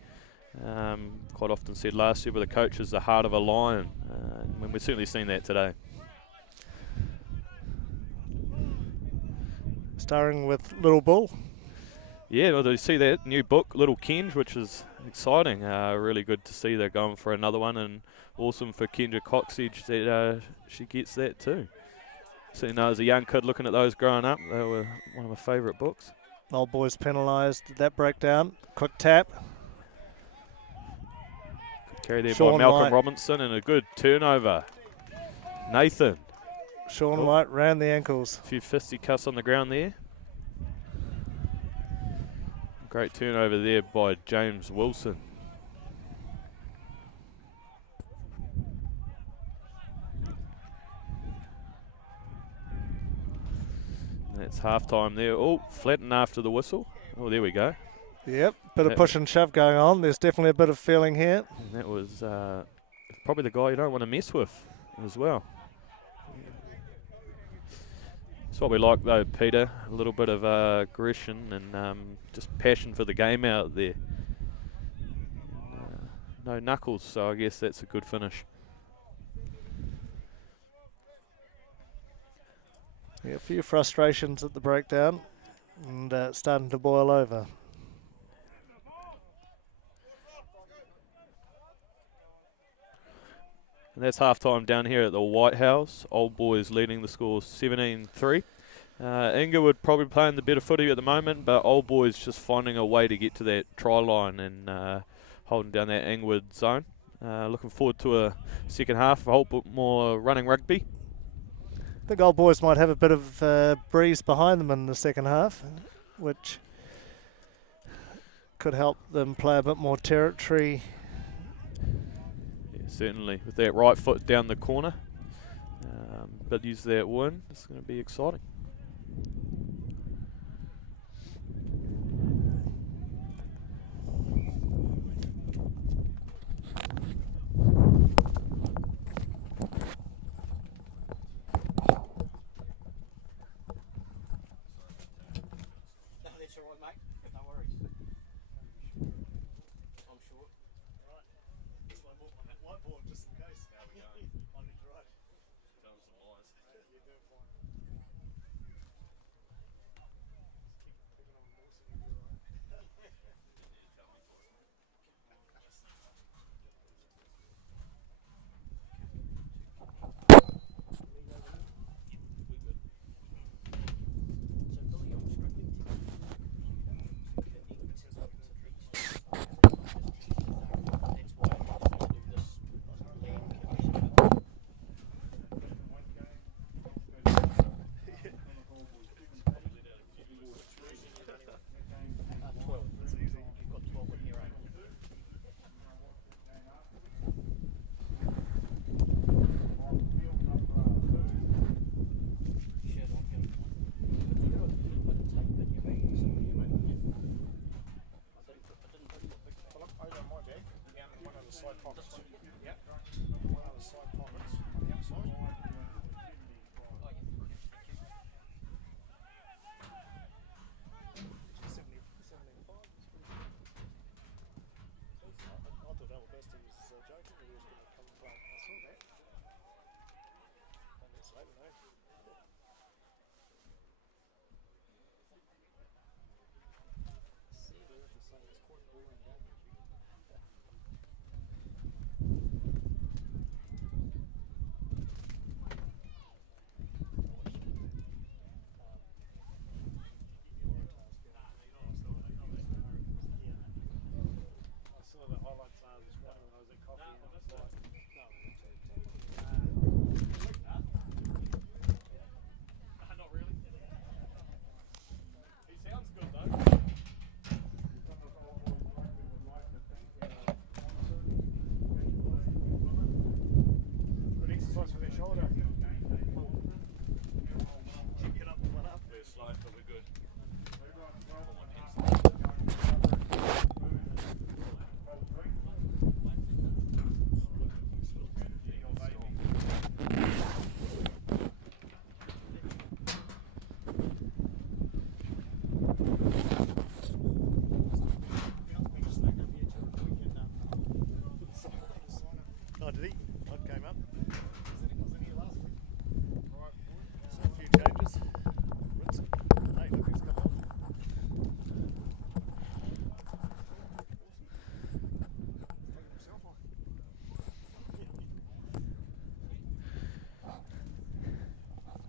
Quite often said last year with the coach is the heart of a lion. And we've certainly seen that today. Starring with Little Bull. Yeah, well, you see that new book, Little Kenj, which is exciting. Really good to see they're going for another one, and awesome for Kendra Coxedge that she gets that too. So, you know, as a young kid looking at those growing up, they were one of my favourite books. Old Boys penalised that breakdown. Quick tap. Good carry there Sean by Malcolm White. Robinson, and a good turnover. Nathan. Sean White round the ankles. A few fisticuffs on the ground there. Great turnover there by James Wilson. That's half time there. Oh, flatten after the whistle. Oh, there we go. Yep, bit of push and shove going on. There's definitely a bit of feeling here. And that was probably the guy you don't want to mess with as well. That's what we like though, Peter. A little bit of aggression and just passion for the game out there. No knuckles, so I guess that's a good finish. Yeah, a few frustrations at the breakdown and starting to boil over. And that's half-time down here at the White House. Old Boys leading the score 17-3. Englewood probably playing the better footy at the moment, but Old Boys just finding a way to get to that try line and holding down that Englewood zone. Looking forward to a second half, a whole bit more running rugby. I think Old Boys might have a bit of breeze behind them in the second half, which could help them play a bit more territory. Yeah, certainly, with that right foot down the corner. But use that win, it's going to be exciting. Oh, did he? Todd came up. So a few changes. Hey, look who's come off.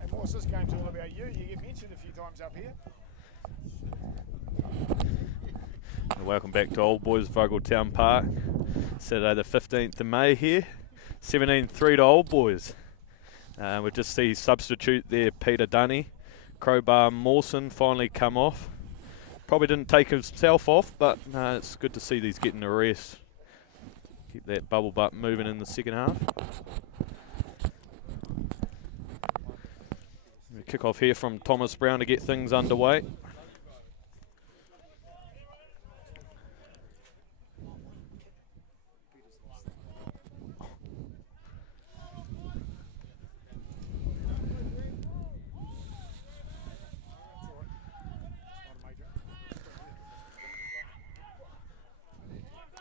Hey, Morris, this game's all about you. You get mentioned a few times up here. Welcome back to Old Boys Vogeltown Park. Saturday the 15th of May here. 17-3 to Old Boys. We just see substitute there, Peter Dunny. Crowbar Mawson finally come off. Probably didn't take himself off, but it's good to see these getting a rest. Keep that bubble butt moving in the second half. We kick off here from Thomas Brown to get things underway.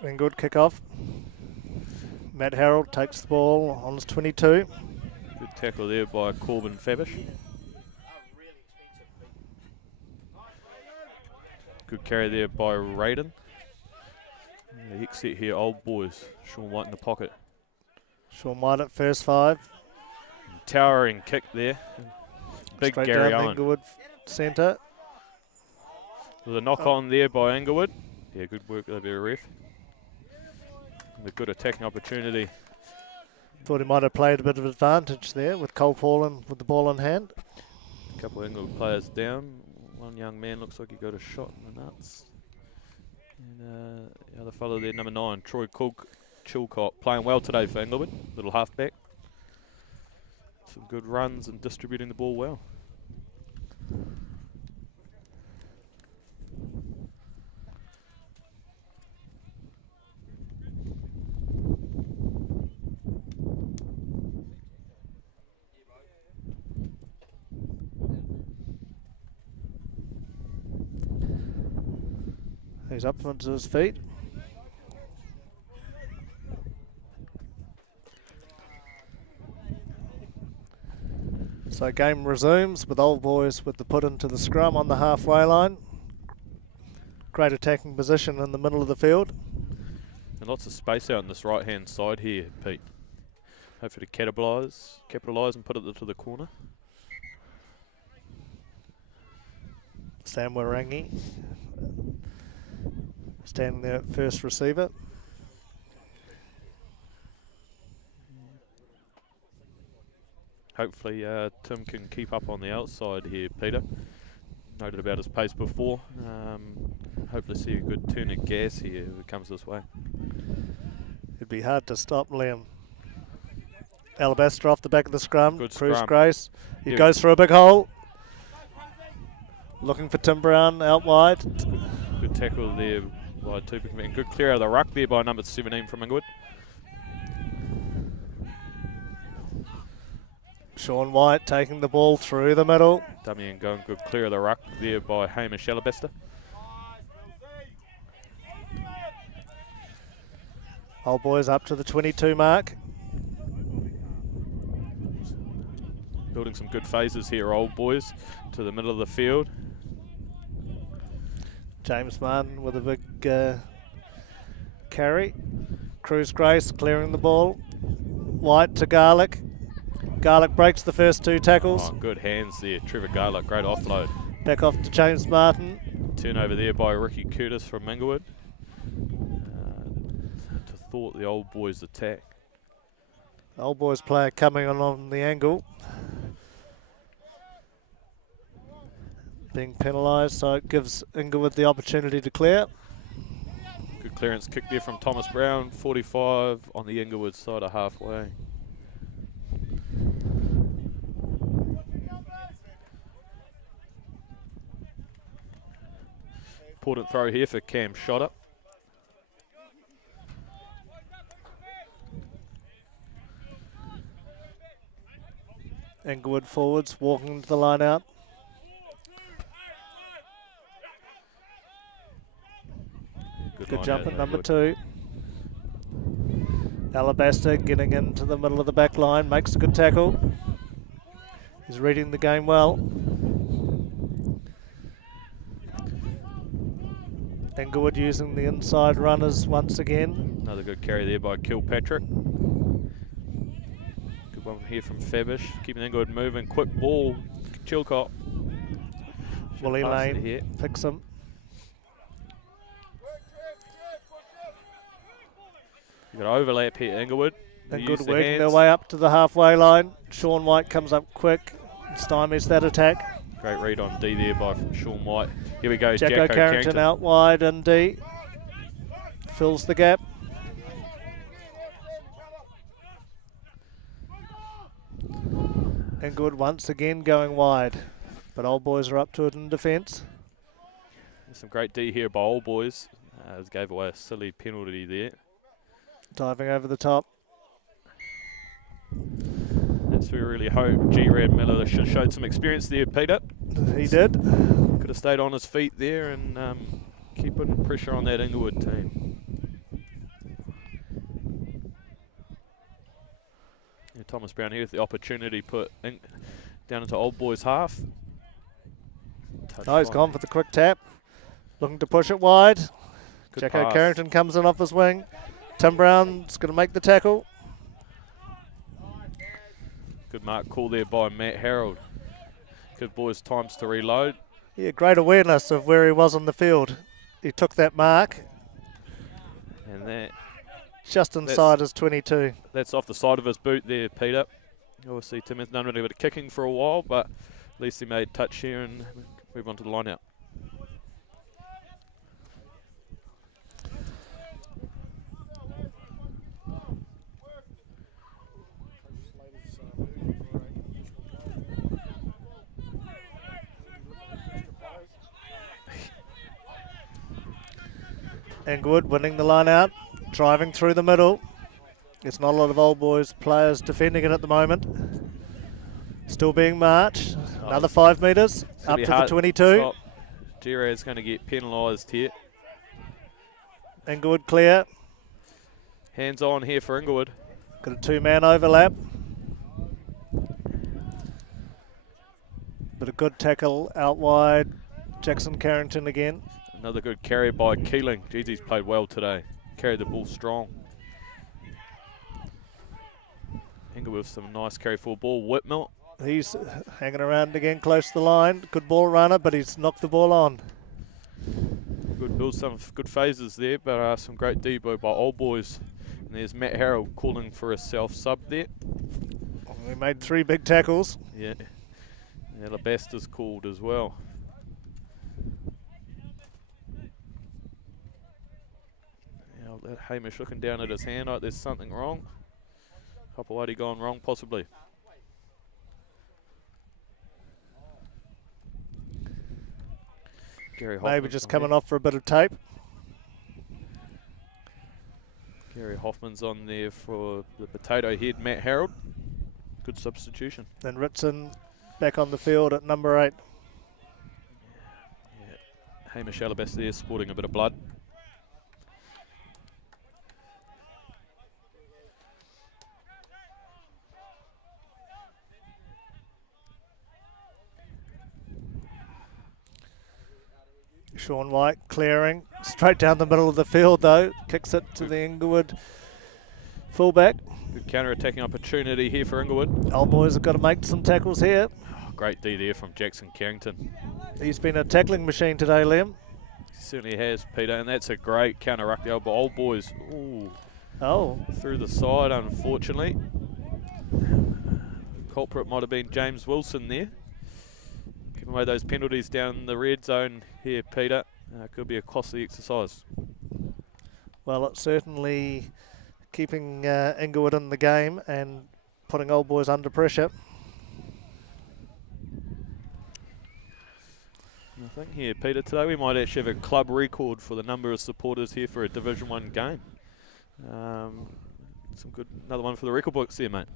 Englewood kick off. Matt Harold takes the ball on his 22. Good tackle there by Corbin Fabish. Good carry there by Raiden. The exit here, Old Boys. Sean White in the pocket. Sean White at first 5. Towering kick there. Big Straight Gary down Owen. Englewood centre. With a knock on there by Englewood. Yeah, good work there by the ref. A good attacking opportunity. Thought he might have played a bit of advantage there with Cole Paulin with the ball in hand. A couple of Englewood players down. One young man looks like he got a shot in the nuts. And the other fellow there, number 9, Troy Chilcott, playing well today for Englewood. Little halfback. Some good runs and distributing the ball well. He's up onto his feet. So game resumes with Old Boys with the put into the scrum on the halfway line. Great attacking position in the middle of the field. And lots of space out on this right hand side here, Pete. Hopefully to capitalise and put it to the corner. Sam Warangi standing there at first receiver. Hopefully Tim can keep up on the outside here, Peter. Noted about his pace before. Hopefully see a good turn of gas here if it comes this way. It'd be hard to stop Liam. Alabaster off the back of the scrum. Good Cruz scrum. Grace. He Yeah. goes for a big hole. Looking for Tim Brown out wide. Good tackle there by Tupac. Good clear out of the ruck there by number 17 from Englewood. Sean White taking the ball through the middle. Dummy and going good clear of the ruck there by Hamish Alabaster. Old Boys up to the 22 mark. Building some good phases here, Old Boys, to the middle of the field. James Martin with a big carry. Cruz Grace clearing the ball. White to Garlick. Garlick breaks the first 2 tackles. Oh, good hands there, Trevor Garlick, great offload. Back off to James Martin. Turnover there by Ricky Curtis from Englewood. To thwart the Old Boys attack. Old Boys player coming on the angle. Being penalised, so it gives Englewood the opportunity to clear. Good clearance kick there from Thomas Brown, 45 on the Englewood side of halfway. Important throw here for Cam Shotter. Englewood forwards walking into the line out. Good jump at number 2. Alabaster getting into the middle of the back line, makes a good tackle. He's reading the game well. Englewood using the inside runners once again. Another good carry there by Kilpatrick. Good one here from Fabish, keeping Englewood moving. Quick ball, Chilcott. Willie Lane picks him. You've got overlap here, Englewood. Englewood working their way up to the halfway line. Sean White comes up quick, stymies that attack. Great read on D there by Sean White. Here we go, Jacko Carrington out wide and D fills the gap. Englewood once again going wide, but Old Boys are up to it in defence. Some great D here by Old Boys. Gave away a silly penalty there. Diving over the top. That's where we really hope G-Rad Miller showed some experience there, Peter. He did. Could have stayed on his feet there and keep putting pressure on that Englewood team. Yeah, Thomas Brown here with the opportunity put down into Old Boys half. Oh, he's gone for the quick tap. Looking to push it wide. Jacko Carrington comes in off his wing. Tim Brown's going to make the tackle. Good mark call there by Matt Harold. Good boys times to reload. Yeah, great awareness of where he was on the field. He took that mark. And that just inside his 22. That's off the side of his boot there, Peter. Obviously Tim has done a bit of kicking for a while, but at least he made touch here and move on to the line out. Englewood winning the line out, driving through the middle. There's not a lot of Old Boys players defending it at the moment. Still being marched. Another 5 metres up to the 22. G-Rad's going to get penalised here. Englewood clear. Hands on here for Englewood. Got a 2-man overlap. But a good tackle out wide. Jackson Carrington again. Another good carry by Keeling. Jeez, he's played well today. Carried the ball strong. Englewood with some nice carry for ball. Whitmore. He's hanging around again close to the line. Good ball runner, but he's knocked the ball on. Good build, some good phases there, but some great debo by Old Boys. And there's Matt Harold calling for a self-sub there. We made 3 big tackles. Yeah. Alabaster's called as well. Hamish looking down at his hand like there's something wrong. Kapawati gone wrong possibly. Gary Hoffman maybe just coming off for a bit of tape. Gary Hoffman's on there for the potato head, Matt Harold. Good substitution. Then Ritson back on the field at number 8. Yeah. Hamish Alabas there sporting a bit of blood. Sean White clearing straight down the middle of the field though. Kicks it to the Englewood fullback. Good counter-attacking opportunity here for Englewood. Old boys have got to make some tackles here. Oh, great D there from Jackson Carrington. He's been a tackling machine today, Liam. He certainly has, Peter, and that's a great counter-ruck there. But Old Boys, ooh, through the side, unfortunately. Culprit might have been James Wilson there. Giving away those penalties down the red zone here, Peter. Could be a costly exercise. Well, it's certainly keeping Englewood in the game and putting Old Boys under pressure. I think here, Peter, today we might actually have a club record for the number of supporters here for a Division 1 game. Some good, another one for the record books there, mate.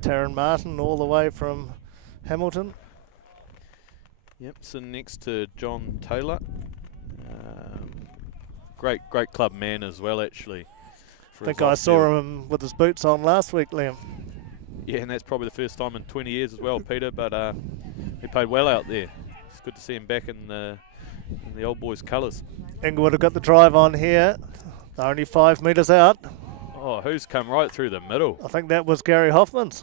Taryn Martin all the way from Hamilton. Yep, sitting next to John Taylor. Great club man as well, actually. I think I saw him with his boots on last week, Liam. Yeah, and that's probably the first time in 20 years as well, Peter, but he played well out there. It's good to see him back in the Old Boys colours. Englewood have got the drive on here. They're only 5 metres out. Oh, who's come right through the middle? I think that was Gary Hoffman's.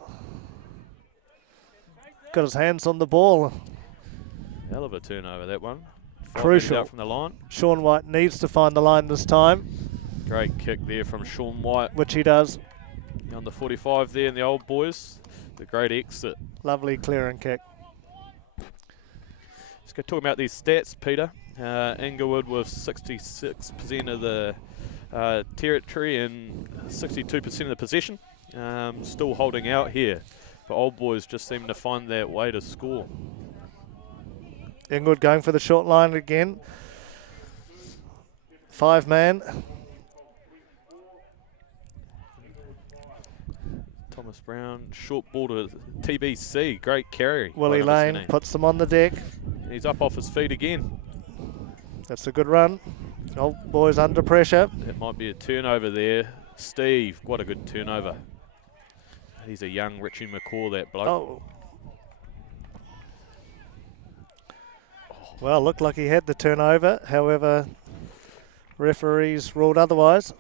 Got his hands on the ball. Hell of a turnover, that one. Crucial. Out from the line. Sean White needs to find the line this time. Great kick there from Sean White. Which he does. On the 45 there in the Old Boys. The great exit. Lovely clearing kick. Let's go talk about these stats, Peter. Englewood with 66% of the territory and 62% of the possession. Still holding out here. But Old Boys just seem to find their way to score. Englewood going for the short line again. 5-man. Thomas Brown, short ball to TBC, great carry. Willie Lane puts them on the deck. He's up off his feet again. That's a good run. Old Boys under pressure. That might be a turnover there. Steve, what a good turnover. He's a young Richie McCaw, that bloke. Oh. Well, looked like he had the turnover. However, referees ruled otherwise.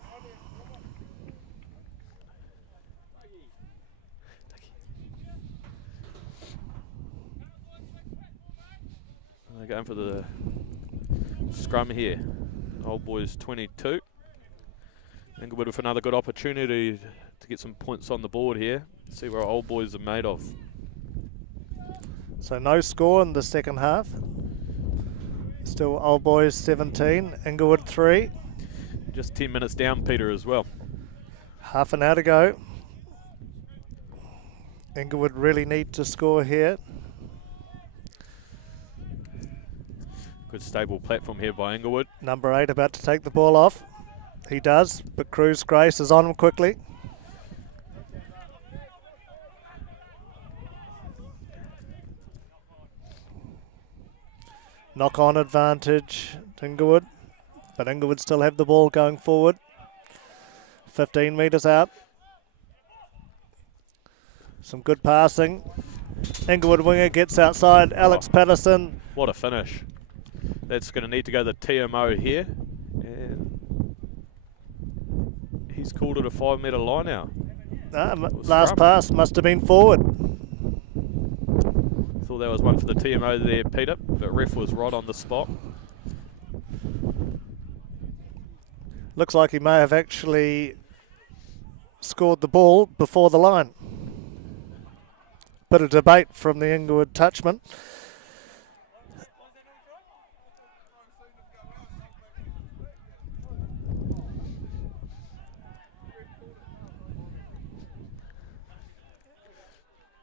They're going for the scrum here. Old Boys 22. Englewood with another good opportunity to get some points on the board here. See what Old Boys are made of. So no score in the second half. Still Old Boys 17, Englewood 3. Just 10 minutes down, Peter, as well. Half an hour to go. Englewood really need to score here. Good stable platform here by Englewood. Number 8 about to take the ball off. He does, but Cruz Grace is on him quickly. Knock-on advantage to Englewood, but Englewood still have the ball going forward. 15 metres out. Some good passing. Englewood winger gets outside. Alex Patterson. What a finish. That's going to need to go to the TMO here. And he's called it a 5-metre line out. Last pass must have been forward. Thought that was one for the TMO there, Peter, but ref was right on the spot. Looks like he may have actually scored the ball before the line. Bit of debate from the Englewood touchman.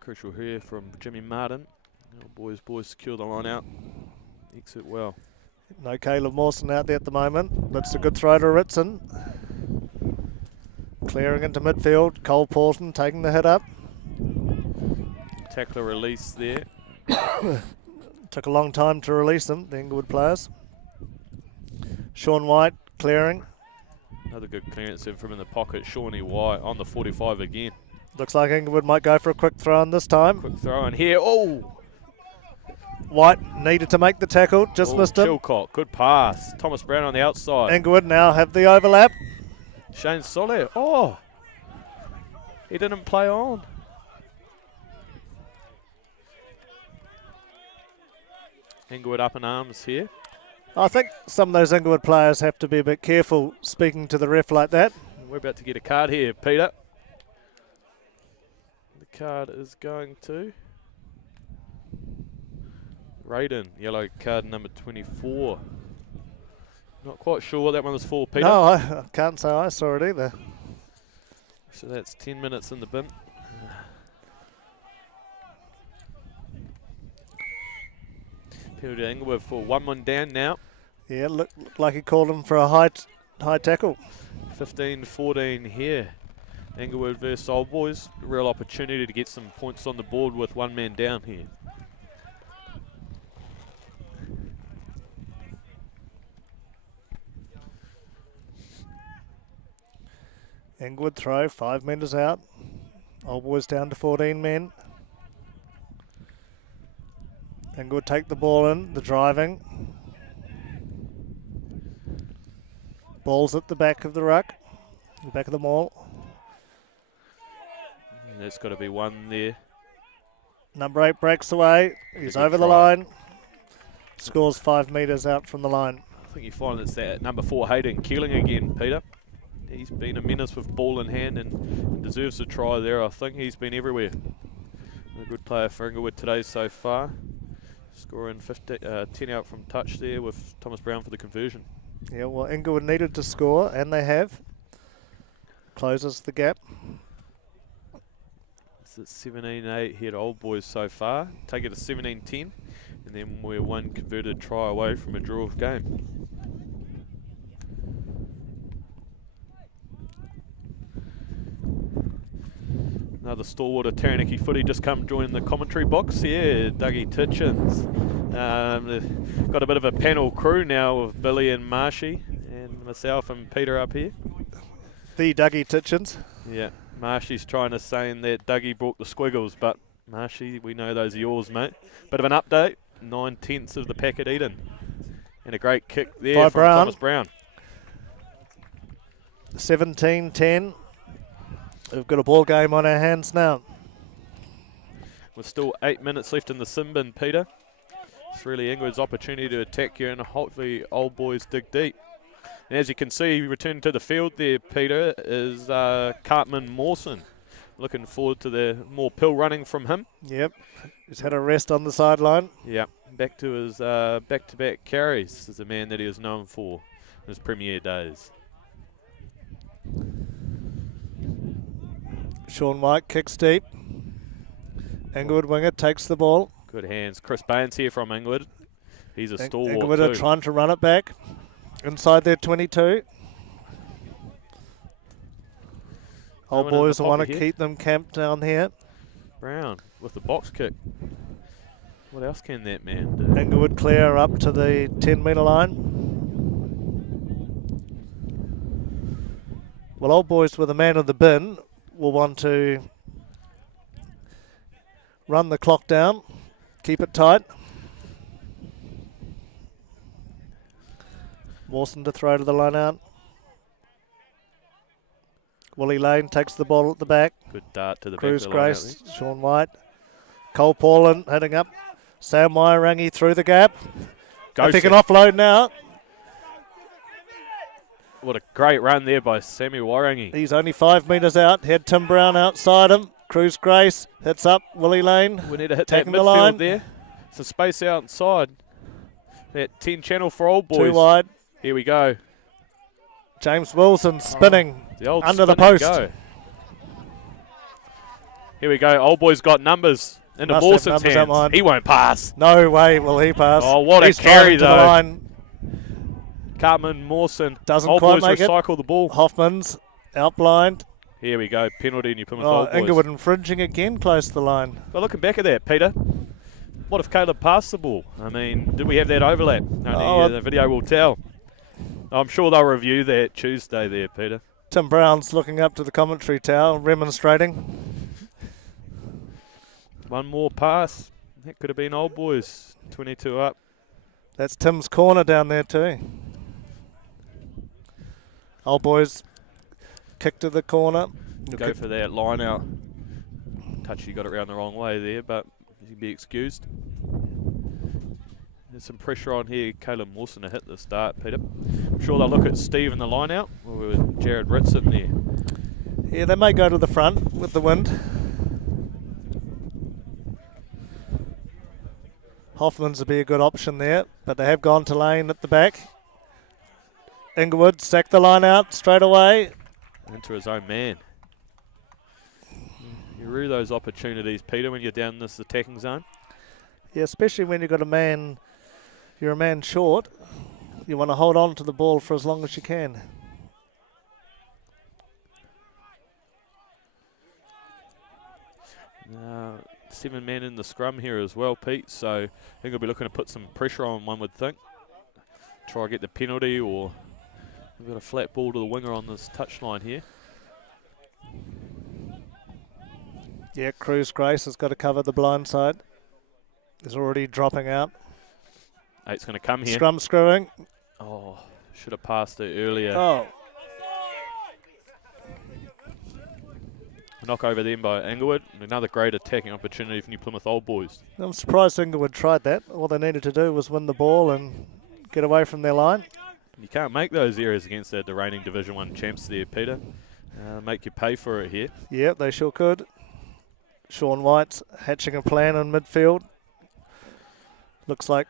Crucial here from Jimmy Martin. Oh, boys secure the line out. Exit well. No Caleb Mawson out there at the moment. That's a good throw to Ritson. Clearing into midfield. Cole Paulson taking the hit up. Tackler release there. Took a long time to release them, the Englewood players. Sean White clearing. Another good clearance in from in the pocket. Shawnee White on the 45 again. Looks like Englewood might go for a quick throw in this time. Quick throw in here. Oh! White needed to make the tackle, just missed him. Chilcott, good pass. Thomas Brown on the outside. Englewood now have the overlap. Shane Soler. Oh! He didn't play on. Englewood up in arms here. I think some of those Englewood players have to be a bit careful speaking to the ref like that. We're about to get a card here, Peter. The card is going to Raiden, yellow card number 24. Not quite sure what that one was for, Peter. No, I can't say I saw it either. So that's 10 minutes in the bin. Penalty to Englewood for 1-1 down now. Yeah, looked like he called him for a high tackle. 15-14 here. Englewood versus Old Boys. Real opportunity to get some points on the board with one man down here. Englewood throw, 5 metres out. Old Boys down to 14 men. Englewood take the ball in, the driving. Ball's at the back of the ruck, the back of the maul. There's got to be one there. Number 8 breaks away. He's over the line. Scores 5 metres out from the line. I think you find it's that number 4 Hayden Keeling again, Peter. He's been a menace with ball in hand and deserves a try there. I think he's been everywhere. A good player for Englewood today so far. Scoring 10 out from touch there with Thomas Brown for the conversion. Yeah, well, Englewood needed to score, and they have. Closes the gap. It's 17-8 here at Old Boys so far. Take it to 17-10, and then we're one converted try away from a draw of game. Another stalwart of Taranaki footy just come join the commentary box here, Dougie Titchens. Got a bit of a panel crew now with Billy and Marshy and myself and Peter up here. The Dougie Titchens. Yeah, Marshy's trying to say that Dougie brought the squiggles, but Marshy, we know those are yours, mate. Bit of an update, 9/10 of the packet eaten. And a great kick there by from Brown. Thomas Brown. 17-10. We've got a ball game on our hands now. With still 8 minutes left in the sin bin, Peter. It's really Englewood's opportunity to attack here and hopefully Old Boys dig deep. And as you can see, returning to the field there, Peter, is Cartman Mawson. Looking forward to the more pill running from him. Yep, he's had a rest on the sideline. Yeah, back to his back-to-back carries as a man that he was known for in his premier days. Sean White kicks deep. Englewood winger takes the ball. Good hands. Chris Baines here from Englewood. He's a stalwart Englewood too. are trying to run it back inside their 22. Old Coming in Boys the want to pocket here. keep them camped down here. Brown with the box kick. What else can that man do? Englewood clear up to the 10-metre line. Well, Old Boys with a man of the bin will want to run the clock down, keep it tight. Mawson to throw to the line out. Willie Lane takes the ball at the back. Good dart to the Cruz back of the line. Grace, Sean White. Cole Paulin heading up. Sam Wairangi through the gap. If he can offload now. What a great run there by Sammy Wairangi. He's only 5 metres out. Had Tim Brown outside him. Cruz Grace hits up Willie Lane. We need to hit taking that the midfield line. there. Some space outside. That 10 channel for Old Boys. Too wide. Here we go. James Wilson spinning The old under the spin and post. go. Here we go. Old Boys got numbers. Into Must have Mawson's numbers, that hands. line. He won't pass. No way will he pass. Oh, what a He's carry, driving to though. the line. Cartman Mawson. Doesn't Old quite Boys make it. recycle the ball. Hoffman's outblind. Here we go, penalty, and you Plymouth Oh, Old Boys. Englewood infringing again close to the line. But looking back at that, Peter, what if Caleb passed the ball? I mean, did we have that overlap? Only the video will tell. I'm sure they'll review that Tuesday there, Peter. Tim Brown's looking up to the commentary tower, remonstrating. One more pass. That could have been Old Boys. 22 up. That's Tim's corner down there too. Old Boys kick to the corner. Go for that line out. Touchy got it round the wrong way there, but he'd be excused. There's some pressure on here. Caleb Mawson to hit the start, Peter. I'm sure they'll look at Steve in the line out, or with Jared Ritz sitting there. Yeah, they may go to the front with the wind. Hoffman's would be a good option there, but they have gone to Lane at the back. Englewood sacked the line out straight away. Into his own man. You rue those opportunities, Peter, when you're down this attacking zone. Yeah, especially when you've got a man, you're a man short. You want to hold on to the ball for as long as you can. Seven men in the scrum here as well, Pete, so I think we'll be looking to put some pressure on, one would think. Try to get the penalty, or we've got a flat ball to the winger on this touchline here. Yeah, Cruz Grace has got to cover the blind side. He's already dropping out. Eight's going to come here. Scrum screwing. Oh, should have passed it earlier. Oh, Knock over then by Englewood. Another great attacking opportunity for New Plymouth Old Boys. I'm surprised Englewood tried that. All they needed to do was win the ball and get away from their line. You can't make those errors against the reigning Division 1 champs there, Peter. Make you pay for it here. Yeah, they sure could. Sean White's hatching a plan in midfield. Looks like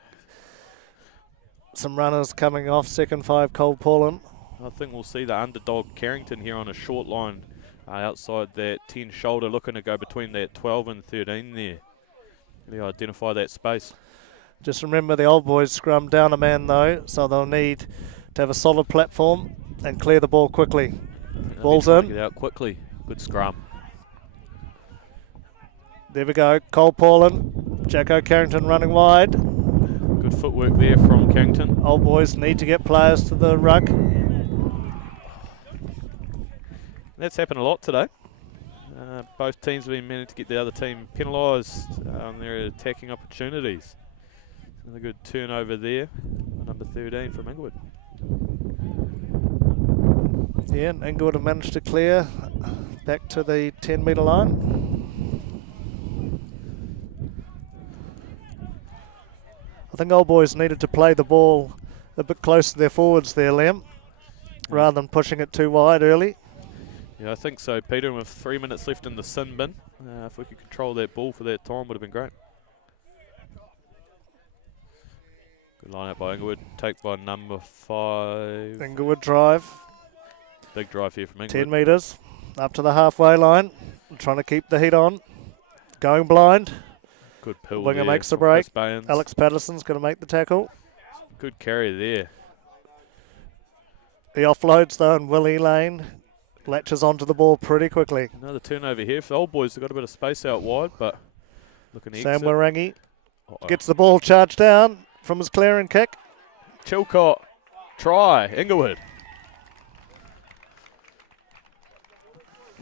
some runners coming off. Second five, Cole Paulin. I think we'll see the underdog Carrington here on a short line outside that 10 shoulder, looking to go between that 12 and 13 there. Really identify that space. Just remember the Old Boys scrum down a man though, so they'll need to have a solid platform and clear the ball quickly. Ball's in. Get out quickly. Good scrum. There we go. Cole Paulin. Jacko Carrington running wide. Good footwork there from Carrington. Old Boys need to get players to the ruck. That's happened a lot today. Both teams have been managed to get the other team penalised on their attacking opportunities. Another good turnover there. Number 13 from Englewood. Yeah, and Englewood have managed to clear back to the 10-metre line. I think Old Boys needed to play the ball a bit close to their forwards there, Liam, rather than pushing it too wide early. Yeah, I think so, Peter. And with 3 minutes left in the sin bin, if we could control that ball for that time, would have been great. Good line out by Englewood. Take by number 5. Englewood drive. Big drive here from Englewood. 10 metres up to the halfway line. Trying to keep the heat on. Going blind. Good pill Winger there makes the from break. Chris Baynes. Alex Patterson's going to make the tackle. Good carry there. He offloads though, and Willie Lane latches onto the ball pretty quickly. Another turnover here for the Old Boys. They've got a bit of space out wide, but looking to Sam exit. Warangi gets the ball charged down from his clearing kick. Chilcott, try, Englewood.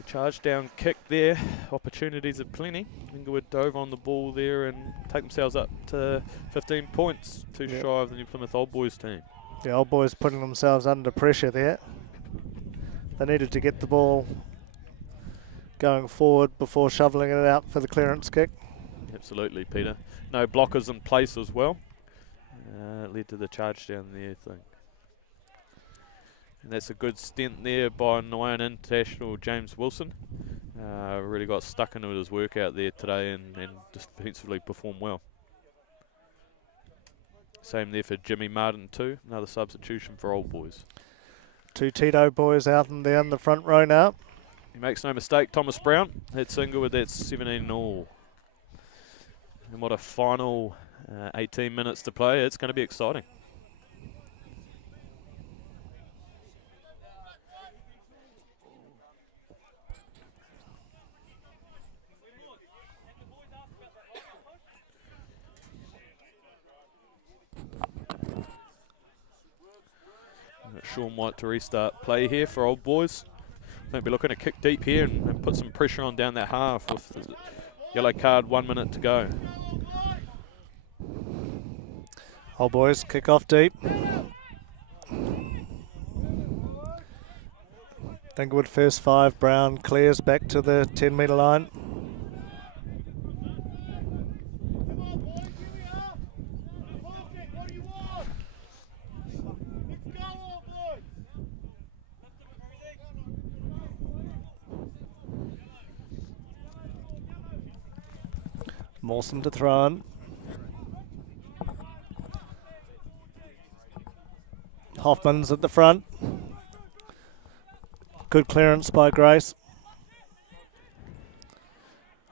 Charge down kick there, opportunities of plenty. Englewood dove on the ball there and take themselves up to 15 points, too shy of the New Plymouth Old Boys team. The Old Boys putting themselves under pressure there. They needed to get the ball going forward before shoveling it out for the clearance kick. Absolutely, Peter. No blockers in place as well. Led to the charge down there thing. And that's a good stint there by Nyan International James Wilson. Really got stuck into his work out there today and defensively performed well. Same there for Jimmy Martin too. Another substitution for Old Boys. 2 Tito boys out in there in the front row now. He makes no mistake, Thomas Brown. That's Englewood, that's 17 all. And what a final 18 minutes to play. It's going to be exciting. Sean White to restart play here for Old Boys. They'll be looking to kick deep here and put some pressure on down that half with the yellow card, 1 minute to go. Old Boys kick off deep. Englewood first 5. Brown clears back to the 10-metre line. Mawson to throw in. Hoffman's at the front. Good clearance by Grace.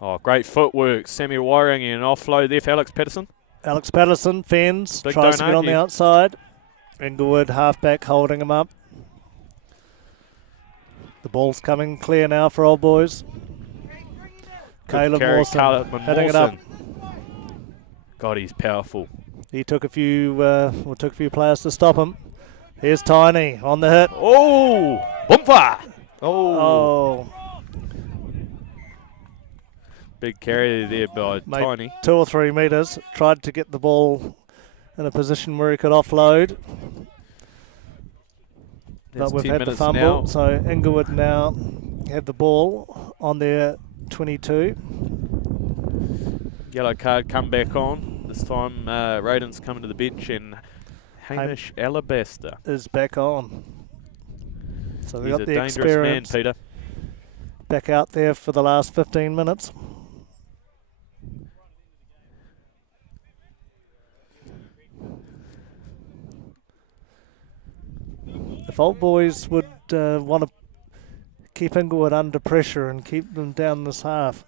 Oh, great footwork. Sammy Wairangi, an offload there for Alex Patterson. Alex Patterson fends, Big tries to get donut on the here. outside. Englewood halfback holding him up. The ball's coming clear now for Old Boys. Caleb carry, Mawson Caleb hitting it up. God, he's powerful. He took a few players to stop him. Here's Tiny on the hit. Oh, boompa! Oh, Big carry there by made Tiny. 2 or 3 metres. Tried to get the ball in a position where he could offload. There's But we've 10 had the minutes fumble, now. so Englewood now have the ball on their 22. Yellow card come back on. This time Raiden's coming to the bench and Hamish Alabaster. Is back on. So they've He's got a the dangerous man, experience Peter. back out there for the last 15 minutes. If Old Boys would want to keep Englewood under pressure and keep them down this half.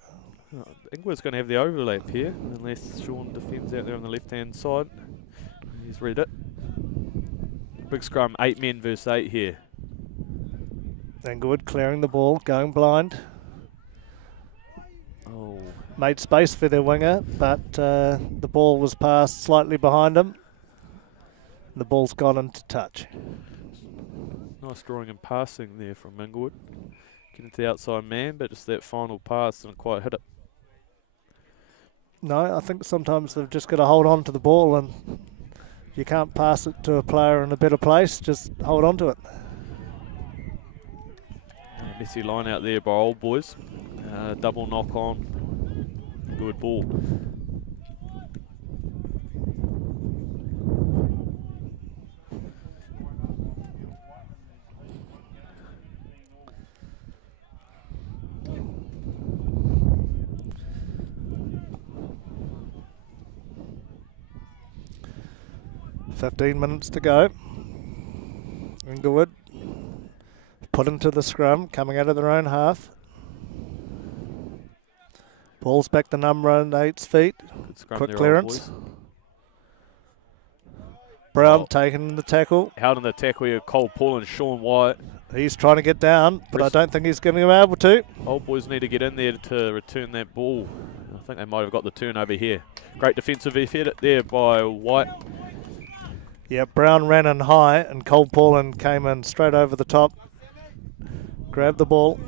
Englewood's going to have the overlap here, unless Sean defends out there on the left-hand side. He's read it. Big scrum, 8 men versus 8 here. Englewood clearing the ball, going blind. Oh, Made space for their winger, but the ball was passed slightly behind him. The ball's gone into touch. nice drawing and passing there from Englewood. Getting to the outside man, but just that final pass didn't quite hit it. No, I think sometimes they've just got to hold on to the ball, and if you can't pass it to a player in a better place, just hold on to it. Messy line out there by Old Boys. Double knock on. Good ball. Fifteen minutes to go. Englewood put into the scrum, coming out of their own half. Ball's back to number 8's feet. Good scrum Quick there, Old clearance. Boys. Brown Oh. taking the tackle. Held in the tackle here, Cole Paul and Sean White. He's trying to get down, but I don't think he's going to be able to. Old Boys need to get in there to return that ball. I think they might have got the turnover here. Great defensive effort there by White. Yeah, Brown ran in high, and Cole Paulin came in straight over the top. Grabbed the ball.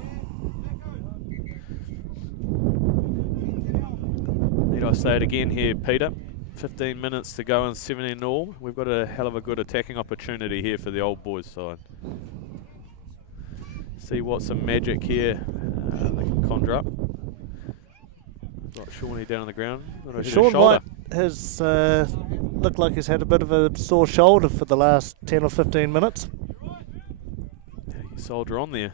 Need I say it again here, Peter? 15 minutes to go and 17 all. We've got a hell of a good attacking opportunity here for the Old Boys side. See what some magic here they can conjure up. Got Shawnee down on the ground. Got a hit his Sean shoulder. White has looked like he's had a bit of a sore shoulder for the last 10 or 15 minutes. Yeah, you soldier on there.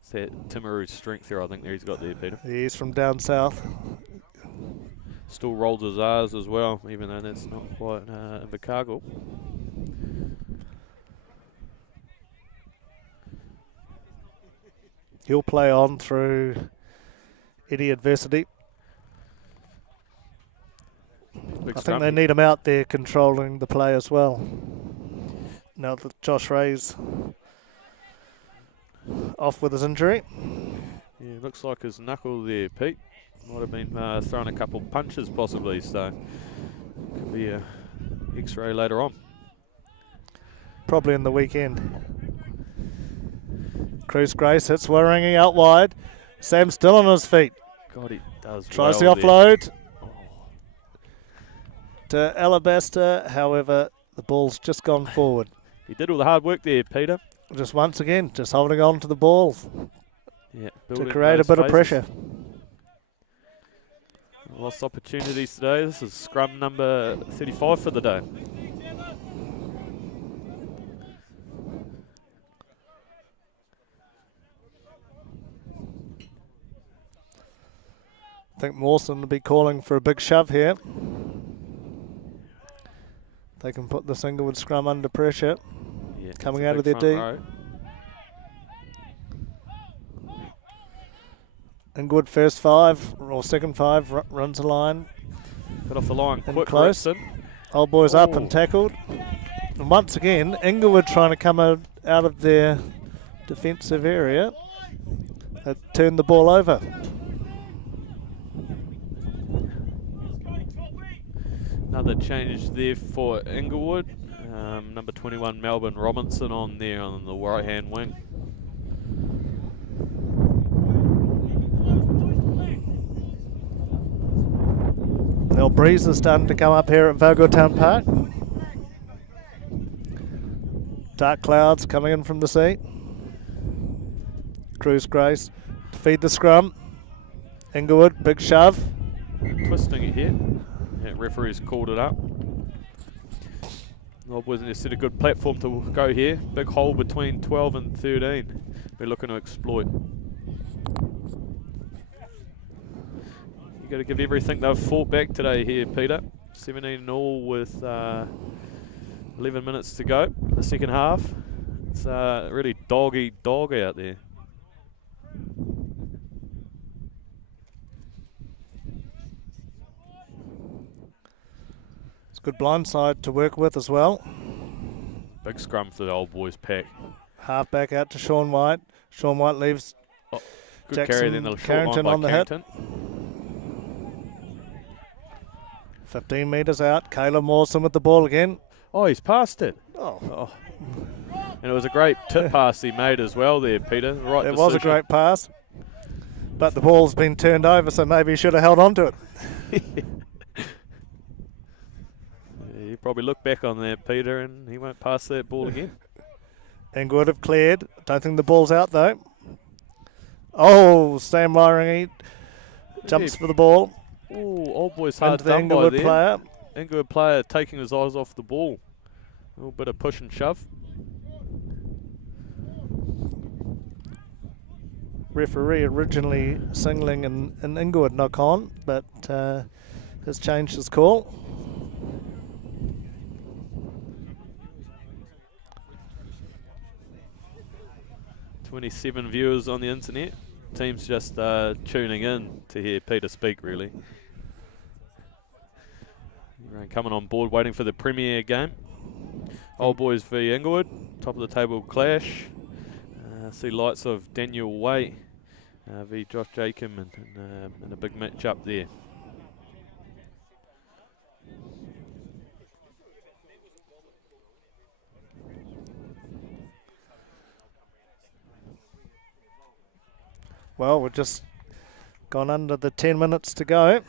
It's that Timaru's strength there, I think, there he's got there, Peter. He's from down south. Still rolls his R's as well, even though that's not quite in Invercargill. He'll play on through any adversity. Big I scrum. think they need him out there controlling the play as well. Now that Josh Ray's off with his injury. Yeah, looks like his knuckle there, Pete. Might have been throwing a couple punches possibly, so could be a X-ray later on. probably in the weekend. Cruz Grace hits Warangi out wide. Sam still on his feet. God, he does Tries well the there. offload Oh, to Alabaster. However, the ball's just gone forward. he did all the hard work there, Peter. Just once again, just holding on to the ball Yeah, to building create a those bit of spaces. pressure. Lost opportunities today. This is scrum number 35 for the day. I think Mawson will be calling for a big shove here. They can put this Englewood scrum under pressure. Yeah, Coming it's a out of big their front D. row. Englewood first 5 or second 5 runs a line. Got off the line In quick, close. Ritson. Old boys up Oh. and tackled. And once again, Englewood trying to come out of their defensive area. Turned the ball over. Another change there for Englewood. Number 21, Melbourne Robinson, on there on the right-hand wing. Now breeze is starting to come up here at Vogeltown Park. Dark clouds coming in from the sea. Cruz Grace to feed the scrum. Englewood, big shove. Twisting it here. Yeah, referee's called it up. Old Boys have set a good platform to go here. Big hole between 12 and 13. We're looking to exploit. You got to give everything they've fought back today here, Peter. 17-all with 11 minutes to go in the second half. It's really dog eat dog out there. It's a good blindside to work with as well. Big scrum for the Old Boys pack. Half back out to Sean White. Sean White leaves Good Jackson carry then, the short Carrington line on by the hit. Carrington. 15 metres out. Caleb Mawson with the ball again. Oh, he's passed it. Oh, And it was a great tip pass he made as well there, Peter. Right it decision. was a great pass. But the ball's been turned over, so maybe he should have held on to it. Yeah, you probably look back on that, Peter, and he won't pass that ball again. Englewood have cleared. Don't think the ball's out though. Oh, Sam Warangi jumps for the ball. Oh, Old Boys hard Into the done by Englewood there. player. Englewood player taking his eyes off the ball. A little bit of push and shove. Referee originally singling an Englewood knock on, but has changed his call. .27 viewers on the internet. Team's just tuning in to hear Peter speak, really. Everyone coming on board, waiting for the premiere game. Old Boys v Englewood, top of the table clash. See lights of Daniel Way v Josh Jacob and a big match up there. Well, we've just gone under the 10 minutes to go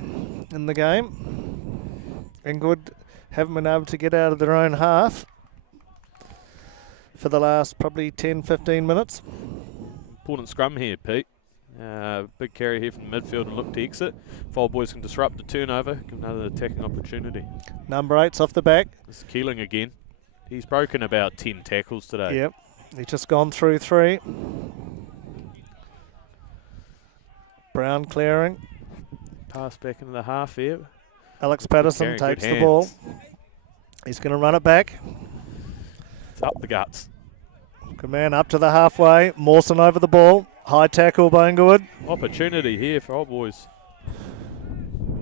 in the game. Englewood haven't been able to get out of their own half for the last probably 10-15 minutes. Important scrum here, Pete. Big carry here from the midfield and look to exit. If Old Boys can disrupt the turnover, give another attacking opportunity. Number 8's off the back. This is Keeling again. He's broken about 10 tackles today. Yep, he's just gone through 3. Brown clearing. Pass back into the half here. Alex Patterson Carrying takes good the ball. hands. He's going to run it back. It's up the guts. Good man up to the halfway. Mawson over the ball. High tackle by Englewood. Opportunity here for Old Boys.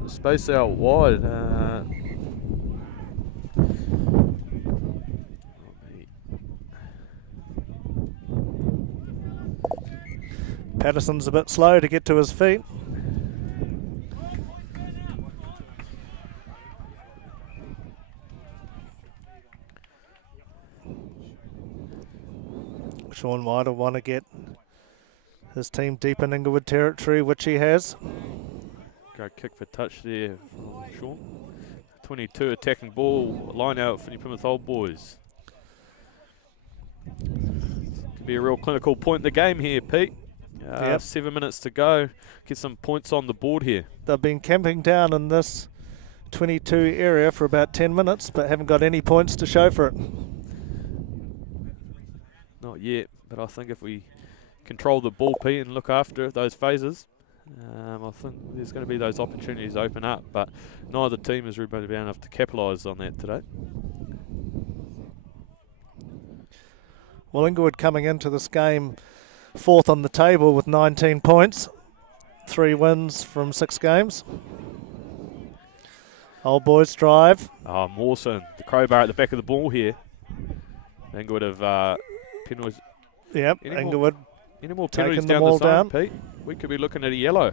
Space out wide. Patterson's a bit slow to get to his feet. Sean White will want to get his team deep in Englewood territory, which he has. Great kick for touch there from Sean. 22 attacking ball, line out for New Plymouth Old Boys. Could be a real clinical point in the game here, Pete. 7 minutes to go. Get some points on the board here. They've been camping down in this 22 area for about 10 minutes, but haven't got any points to show for it. Not yet, but I think if we control the ball, Pete, and look after those phases, I think there's going to be those opportunities open up, but neither team has really been enough to capitalise on that today. Well, Englewood coming into this game fourth on the table with 19 points, 3 wins from 6 games. Old Boys drive. Oh, Mawson, the crowbar at the back of the ball here. Englewood have penalties. Yep, Englewood any more penalties taking the down ball the zone, down. Pete? We could be looking at a yellow.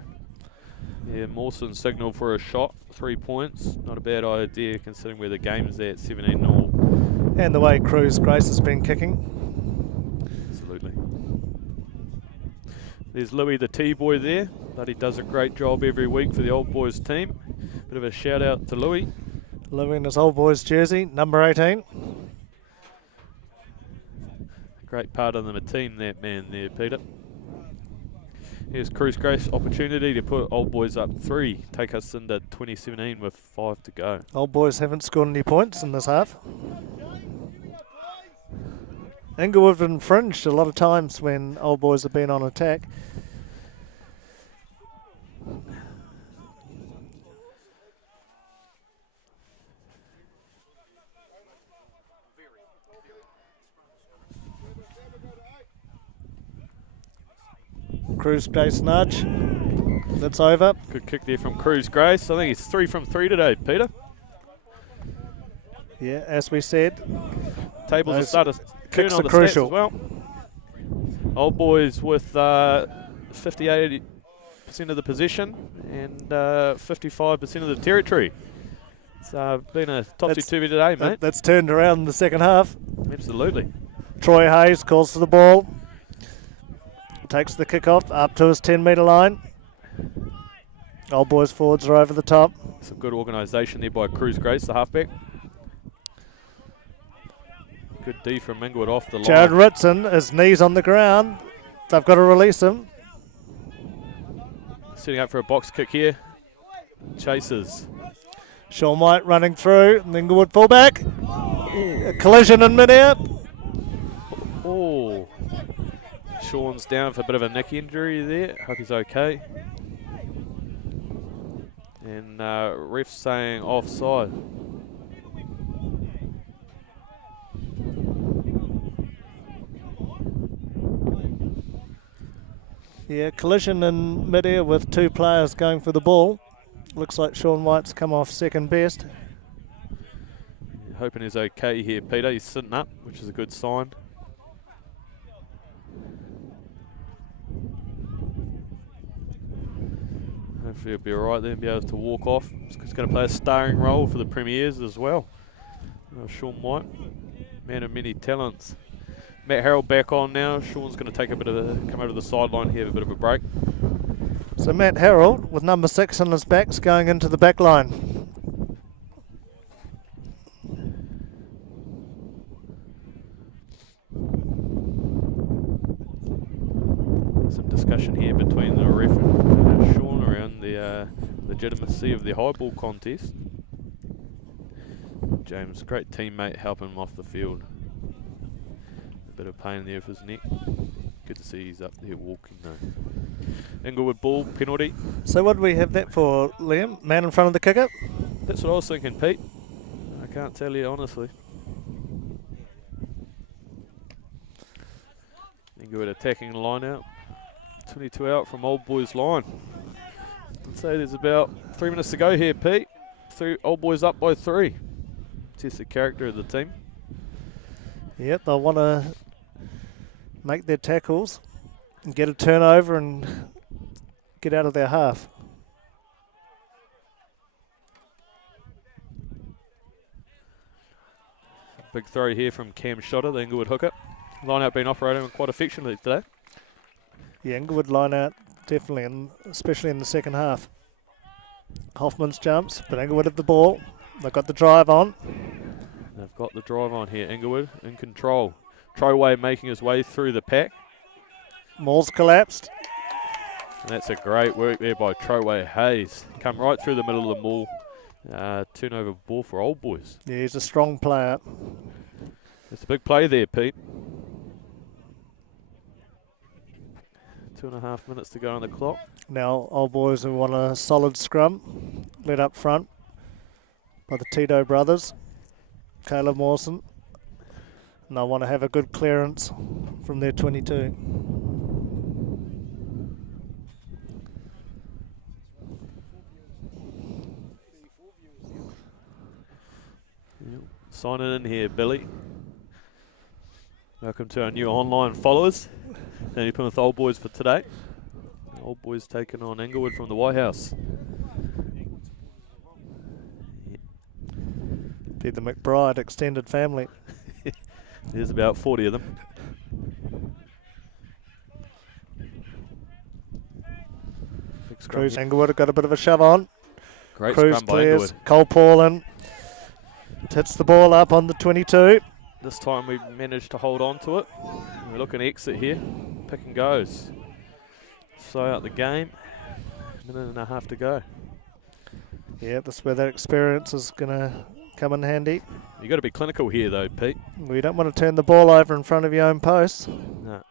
Yeah, Mawson signalled for a shot, 3 points. Not a bad idea considering where the game's at, 17-0. And the way Cruz Grace has been kicking. Absolutely. There's Louis the T-boy there, but he does a great job every week for the Old Boys team. Bit of a shout out to Louis. Louis in his Old Boys jersey, number 18. Great part of the team, that man there, Peter. Here's Cruz Grace opportunity to put Old Boys up 3, take us into 2017 with 5 to go. Old Boys haven't scored any points in this half. Englewood have infringed a lot of times when Old Boys have been on attack. Cruz Grace nudge. That's over. Good kick there from Cruz Grace. I think he's 3 from 3 today, Peter. Yeah, as we said, Tables have started turning kicks on are the crucial. stats as well. Old Boys with 58% of the possession and 55% of the territory. It's been a topsy-turvy today, mate. That's turned around in the second half. Absolutely. Troy Hayes calls for the ball. Takes the kick-off up to his 10-metre line. Old Boys forwards are over the top. Some good organisation there by Cruz Grace, the halfback. Good D from Englewood off the Jared line. Ritson, his knees on the ground. They've got to release him. Setting up for a box kick here. Chases. Sean White running through. Englewood fullback. A collision in midair. Oh. Sean's down for a bit of a neck injury there. Hope he's okay. And ref saying offside. Yeah, collision in midair with 2 players going for the ball. Looks like Sean White's come off second best. Hoping he's okay here, Peter. He's sitting up, which is a good sign. Hopefully he'll be alright then, be able to walk off. He's going to play a starring role for the Premiers as well. Sean White, man of many talents. Matt Harrell back on now. Sean's going to take a bit of come over to the sideline here, have a bit of a break. So Matt Harrell with number 6 on his backs going into the back line. Some discussion here between the ref and Sean around the legitimacy of the high ball contest. James, great teammate, helping him off the field. A bit of pain there with his neck. Good to see he's up there walking though. Englewood ball, penalty. So what do we have that for, Liam? Man in front of the kicker? That's what I was thinking, Pete. I can't tell you honestly. Englewood attacking the line out. 22 out from Old Boys line. I'd say there's about 3 minutes to go here, Pete. Old Boys up by 3. Test the character of the team. Yep, they'll want to make their tackles and get a turnover and get out of their half. Big throw here from Cam Shotter, the Englewood hooker. line-out been operating quite effectively today. Yeah, Englewood line out definitely, and especially in the second half. Hoffman's jumps, but Englewood have the ball. They've got the drive on. They've got the drive on here. Englewood in control. Troway making his way through the pack. Maul's collapsed. And that's a great work there by Troway Hayes. Come right through the middle of the maul. Turnover ball for Old Boys. Yeah, he's a strong player. It's a big play there, Pete. 2.5 minutes to go on the clock. Now, Old Boys who want a solid scrum, led up front by the Tito brothers, Caleb Mawson. And they want to have a good clearance from their 22. Signing in here, Billy. Welcome to our new online followers. Danny Plymouth Old Boys for today. Old Boys taking on Englewood from the White House. Be the McBride extended family. There's about 40 of them. Big scrum Cruz here. Englewood have got a bit of a shove on. Great Cruz scrum by clears. Englewood. Cole Paulin hits the ball up on the 22. This time we managed to hold on to it. We're looking to exit here. Pick and goes. Slow out the game. Minute and a half to go. Yeah, that's where that experience is going to come in handy. You've got to be clinical here though, Pete. We don't want to turn the ball over in front of your own post. No.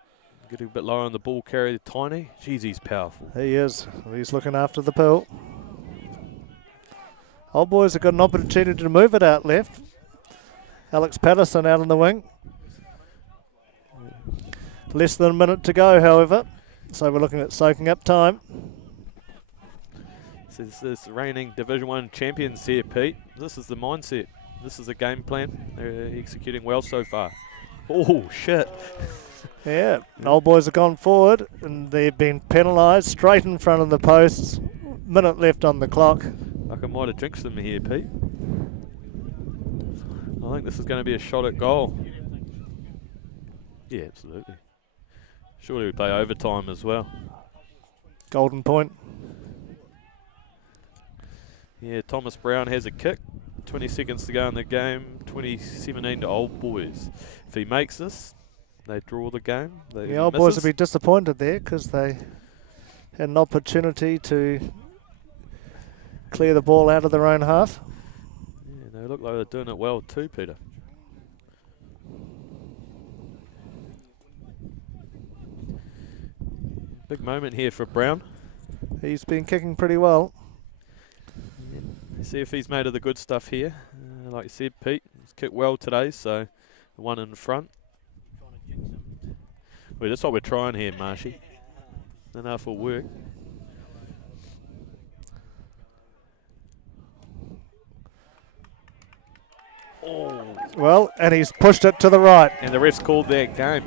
Getting a bit lower on the ball carry. Tiny. Jeez, he's powerful. He is. He's looking after the pill. Old Boys have got an opportunity to move it out left. Alex Patterson out on the wing. Less than a minute to go, however. So we're looking at soaking up time. This is reigning Division 1 champions here, Pete. This is the mindset. This is the game plan. They're executing well so far. Oh, shit. Yeah, Old Boys have gone forward and they've been penalised straight in front of the posts. Minute left on the clock. Like I might have jinxed them here, Pete. I think this is going to be a shot at goal. Yeah, absolutely. Surely we play overtime as well. Golden point. Yeah, Thomas Brown has a kick. 20 seconds to go in the game. 2017 to Old Boys. If he makes this, they draw the game. The Old Boys will be disappointed there because they had an opportunity to clear the ball out of their own half. Yeah, they look like they're doing it well too, Peter. Big moment here for Brown. He's been kicking pretty well. See if he's made of the good stuff here. Like you said, Pete, he's kicked well today, so the one in front. Well, that's what we're trying here, Marshy. Don't know if it'll work. Oh. Well, and he's pushed it to the right. And the refs called that game.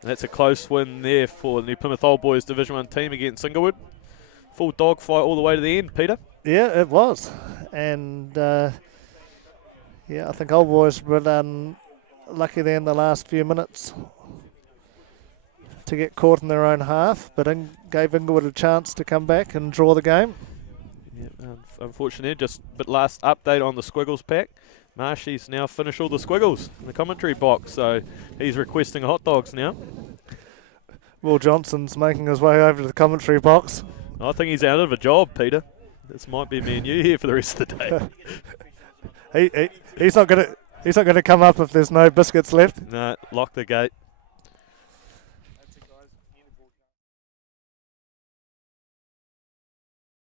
And that's a close win there for the New Plymouth Old Boys Division 1 team against Englewood. Full dogfight all the way to the end, Peter. Yeah, it was. And, yeah, I think Old Boys were lucky there in the last few minutes to get caught in their own half, but gave Englewood a chance to come back and draw the game. Yeah, unfortunately, just but last update on the Squiggles pack. Marshy's now finished all the Squiggles in the commentary box, so he's requesting hot dogs now. Will Johnson's making his way over to the commentary box. I think he's out of a job, Peter. This might be me and you here for the rest of the day. He's not going to come up if there's no biscuits left. No, lock the gate.